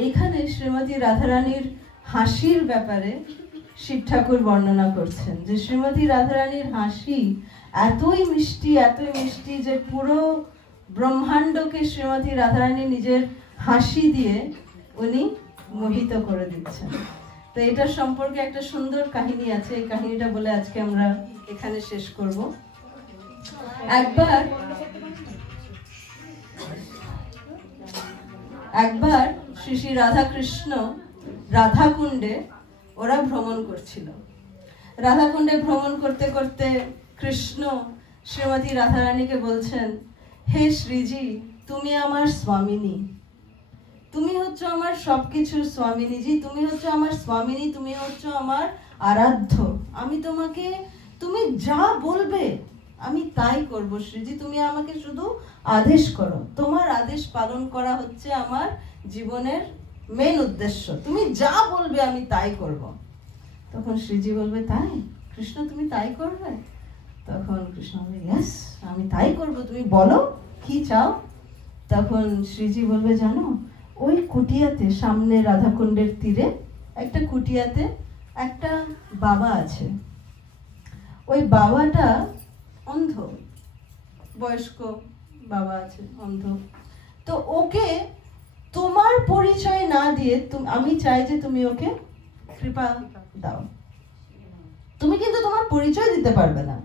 এইখানে শ্রীমতী রাধারানীর হাসির ব্যাপারে শিব ঠাকুর বর্ণনা করছেন যে শ্রীমতী রাধারানীর হাসি এতই মিষ্টি যে পুরো ব্রহ্মাণ্ডকে শ্রীমতী রাধারানী নিজের হাসি দিয়ে উনি মোহিত করে দিচ্ছেন। তো এটা সম্পর্কে একটা সুন্দর কাহিনী আছে, এই কাহিনীটা বলে আজকে আমরা এখানে শেষ করব। একবার শ্রী শ্রী রাধাকৃষ্ণ রাধাকুণ্ডে ওরা ভ্রমণ করছিল। রাধাকুণ্ডে ভ্রমণ করতে করতে কৃষ্ণ শ্রীমতী রাধারানীকে বলছেন, হে শ্রীজি, তুমি আমার স্বামিনী, তুমি হচ্ছে আমার সবকিছুর স্বামিনীজি, তুমি হচ্ছে আমার স্বামিনী, তুমি হচ্ছে আমার আরাধ্য, আমি তোমাকে, তুমি যা বলবে আমি তাই করব শ্রীজি, তুমি আমাকে শুধু আদেশ করো, তোমার আদেশ পালন করা হচ্ছে আমার জীবনের মেন উদ্দেশ্য, তুমি যা বলবে আমি তাই করব। তখন শ্রীজি বলবে, তাই কৃষ্ণ তুমি তাই করবে? তখন কৃষ্ণ বলবে, ইয়েস আমি তাই করব, তুমি বলো কি চাও। তখন শ্রীজি বলবে, জানো ওই কুটিয়াতে, সামনে রাধাকুণ্ডের তীরে একটা কুটিয়াতে একটা বাবা আছে, ওই বাবাটা অন্ধ, বয়স্ক বাবা আছে অন্ধ। তো ওকে তোমার পরিচয় না দিয়ে আমি চাই যে তুমি ওকে কৃপা দাও। তুমি কিন্তু তোমার পরিচয় দিতে পারবে না,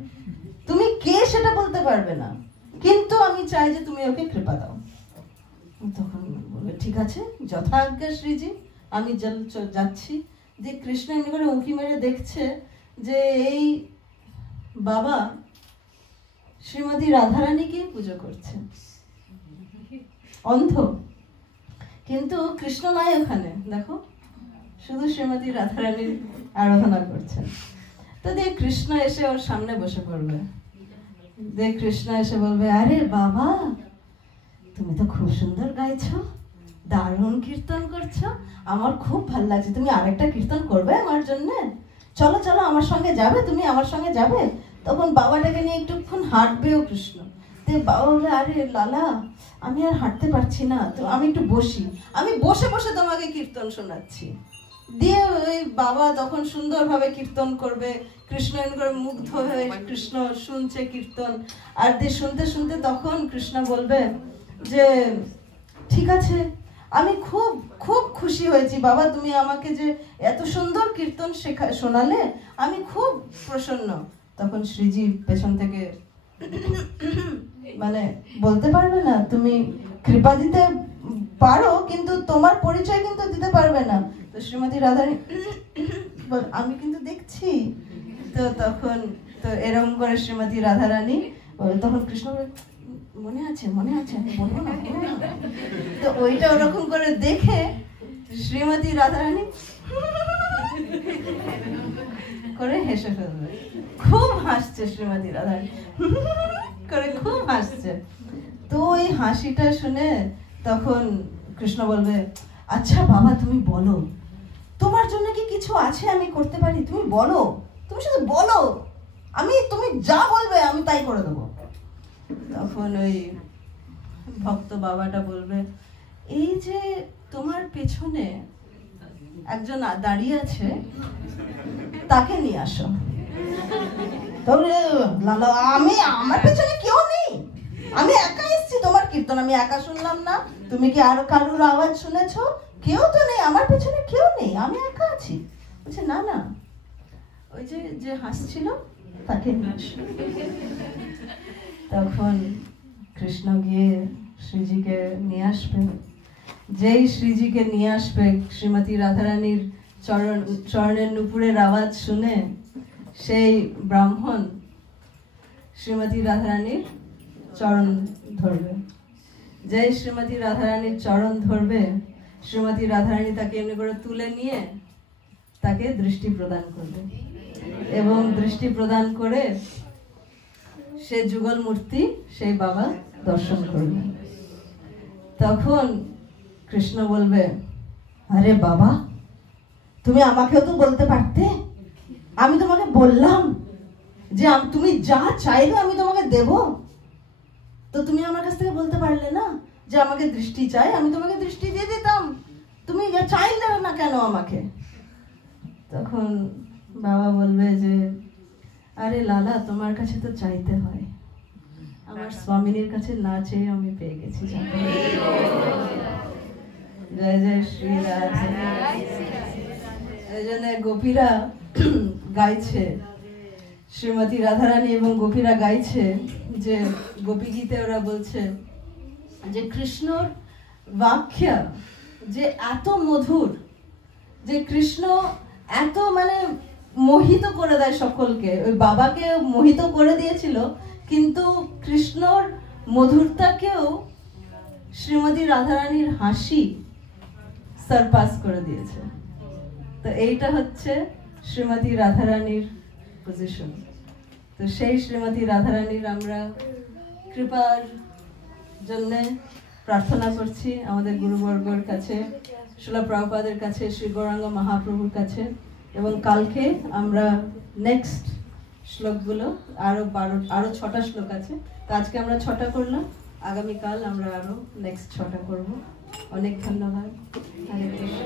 তুমি কে সেটা বলতে পারবে না, কিন্তু আমি চাই যে তুমি ওকে কৃপা দাও। তখন বলবে, ঠিক আছে যথা আজ্ঞা শ্রীজি, আমি যাচ্ছি। যে কৃষ্ণ এমনি করে উঁকি মেরে দেখছে যে এই বাবা শ্রীমতী রাধারানীকে পুজো করছে, অন্ধ, কিন্তু কৃষ্ণ নাই ওখানে, দেখো শুধু শ্রীমতী রাধারানীর আরাধনা করছেন। তো দিয়ে কৃষ্ণ এসে ওর সামনে বসে পড়বে, দিয়ে কৃষ্ণ এসে বলবে, আরে বাবা তুমি তো খুব সুন্দর গাইছো, দারুণ কীর্তন করছো, আমার খুব ভালো লাগছে, তুমি আরেকটা কীর্তন করবে আমার জন্য? চলো চলো আমার সঙ্গে যাবে, তুমি আমার সঙ্গে যাবে। তখন বাবাটাকে নিয়ে একটুক্ষণ হাঁটবেও কৃষ্ণ। তো বাবা বলবে, আরে লালা আমি আর হাঁটতে পারছি না, তো আমি একটু বসি, আমি বসে বসে তোমাকে কীর্তন শোনাচ্ছি। দিয়ে ওই বাবা তখন সুন্দরভাবে কীর্তন করবে, কৃষ্ণ করে মুগ্ধ হয়ে কৃষ্ণ শুনছে কীর্তন, আর দিয়ে শুনতে শুনতে তখন কৃষ্ণ বলবে যে ঠিক আছে, আমি খুব খুব খুশি হয়েছি বাবা, তুমি আমাকে যে এত সুন্দর কীর্তন শোনালে, আমি খুব প্রসন্ন। তখন শ্রীজি পেছন থেকে মানে বলতে পারবে না, তুমি কৃপা দিতে পারো কিন্তু তোমার পরিচয় কিন্তু দিতে পারবে না। তো শ্রীমতী রাধারানী আমি কিন্তু দেখছি। তো তখন তো এরকম করে শ্রীমতী রাধারানী তখন কৃষ্ণ মনে আছে মনে আছে, আমি বলবো না। তো ওইটা ওরকম করে দেখে শ্রীমতী রাধারানী করে হেসে ফেলবে, খুব হাসছে শ্রীমতী রাধারানী করে খুব হাসছে। তো ওই হাসিটা শুনে তখন কৃষ্ণ বলবে আচ্ছা বাবা তুমি বলো, তোমার জন্য কি কিছু আছে আমি করতে পারি, তুমি বলো, তুমি শুধু বলো, তুমি যা বলবে আমি তাই করে দেবো। তখন ওই ভক্ত বাবাটা বলবে এই যে তোমার পেছনে একজন দাঁড়িয়ে আছে, তাকে নিয়ে আসো। তাহলে লালা আমি আমার পেছনে কেউ নেই, আমি একা এসেছি তোমার কীর্তন, আমি একা শুনলাম না, তুমি কি আরো কারোর আওয়াজ শুনেছো? কেউ তো নেই, আমার পেছনে কেউ নেই, আমি একা আছি। বলছে না না, ওই যে যে হাসছিল তাকে নিয়ে আসো। তখন কৃষ্ণ গিয়ে শ্রীজিকে নিয়ে আসবে। যেই শ্রীজিকে নিয়ে আসবে, শ্রীমতী রাধারানীর চরণের নুপুরের আওয়াজ শুনে সেই ব্রাহ্মণ শ্রীমতী রাধারানীর চরণ ধরবে। যেই শ্রীমতী রাধারানীর চরণ ধরবে, শ্রীমতী রাধারানী তাকে এমনি করে তুলে নিয়ে তাকে দৃষ্টি প্রদান করবে, এবং দৃষ্টি প্রদান করে সে যুগল মূর্তি সেই বাবা দর্শন করবে। তখন কৃষ্ণ বলবে আরে বাবা, তুমি আমাকেও তো বলতে পারতে, আমি তোমাকে বললাম যে তুমি যা চাইবে আমি তোমাকে দেব, তো তুমি আমার কাছ থেকে বলতে পারলে না যে আমাকে দৃষ্টি চাই, আমি তোমাকে দৃষ্টি দিয়ে দিতাম, তুমি চাইলে না কেন আমাকে? তখন বাবা বলবে যে আরে লালা, তোমার কাছে তো চাইতে হয়, আমার স্বামিনীর কাছে না চেয়ে আমি পেয়ে গেছি। জয় জয় শ্রী রাধে। এই জন্য গোপীরা গাইছে, শ্রীমতী রাধারানী এবং গোপীরা গাইছে যে গোপী গীতে ওরা বলছে যে কৃষ্ণর বাক্য যে এত মধুর, যে কৃষ্ণ এত মানে মোহিত করে দেয় সকলকে। ওই বাবাকে মোহিত করে দিয়েছিল, কিন্তু কৃষ্ণর মধুরতাকেও শ্রীমতী রাধারানীর হাসি সারপাস করে দিয়েছে। তো এইটা হচ্ছে শ্রীমতী রাধারানীর পজিশন। তো সেই শ্রীমতী রাধারানীর আমরা কৃপার জন্য প্রার্থনা করছি আমাদের গুরুবর্গর কাছে, শিলা প্রভুপাদের কাছে, শ্রী গৌরাঙ্গ মহাপ্রভুর কাছে। এবং কালকে আমরা নেক্সট শ্লোকগুলো আরো 6টা শ্লোক আছে, তো আজকে আমরা 6টা করলাম, আগামীকাল আমরা আরো নেক্সট 6টা করব। অনেক ধন্যবাদ। হরে কৃষ্ণ।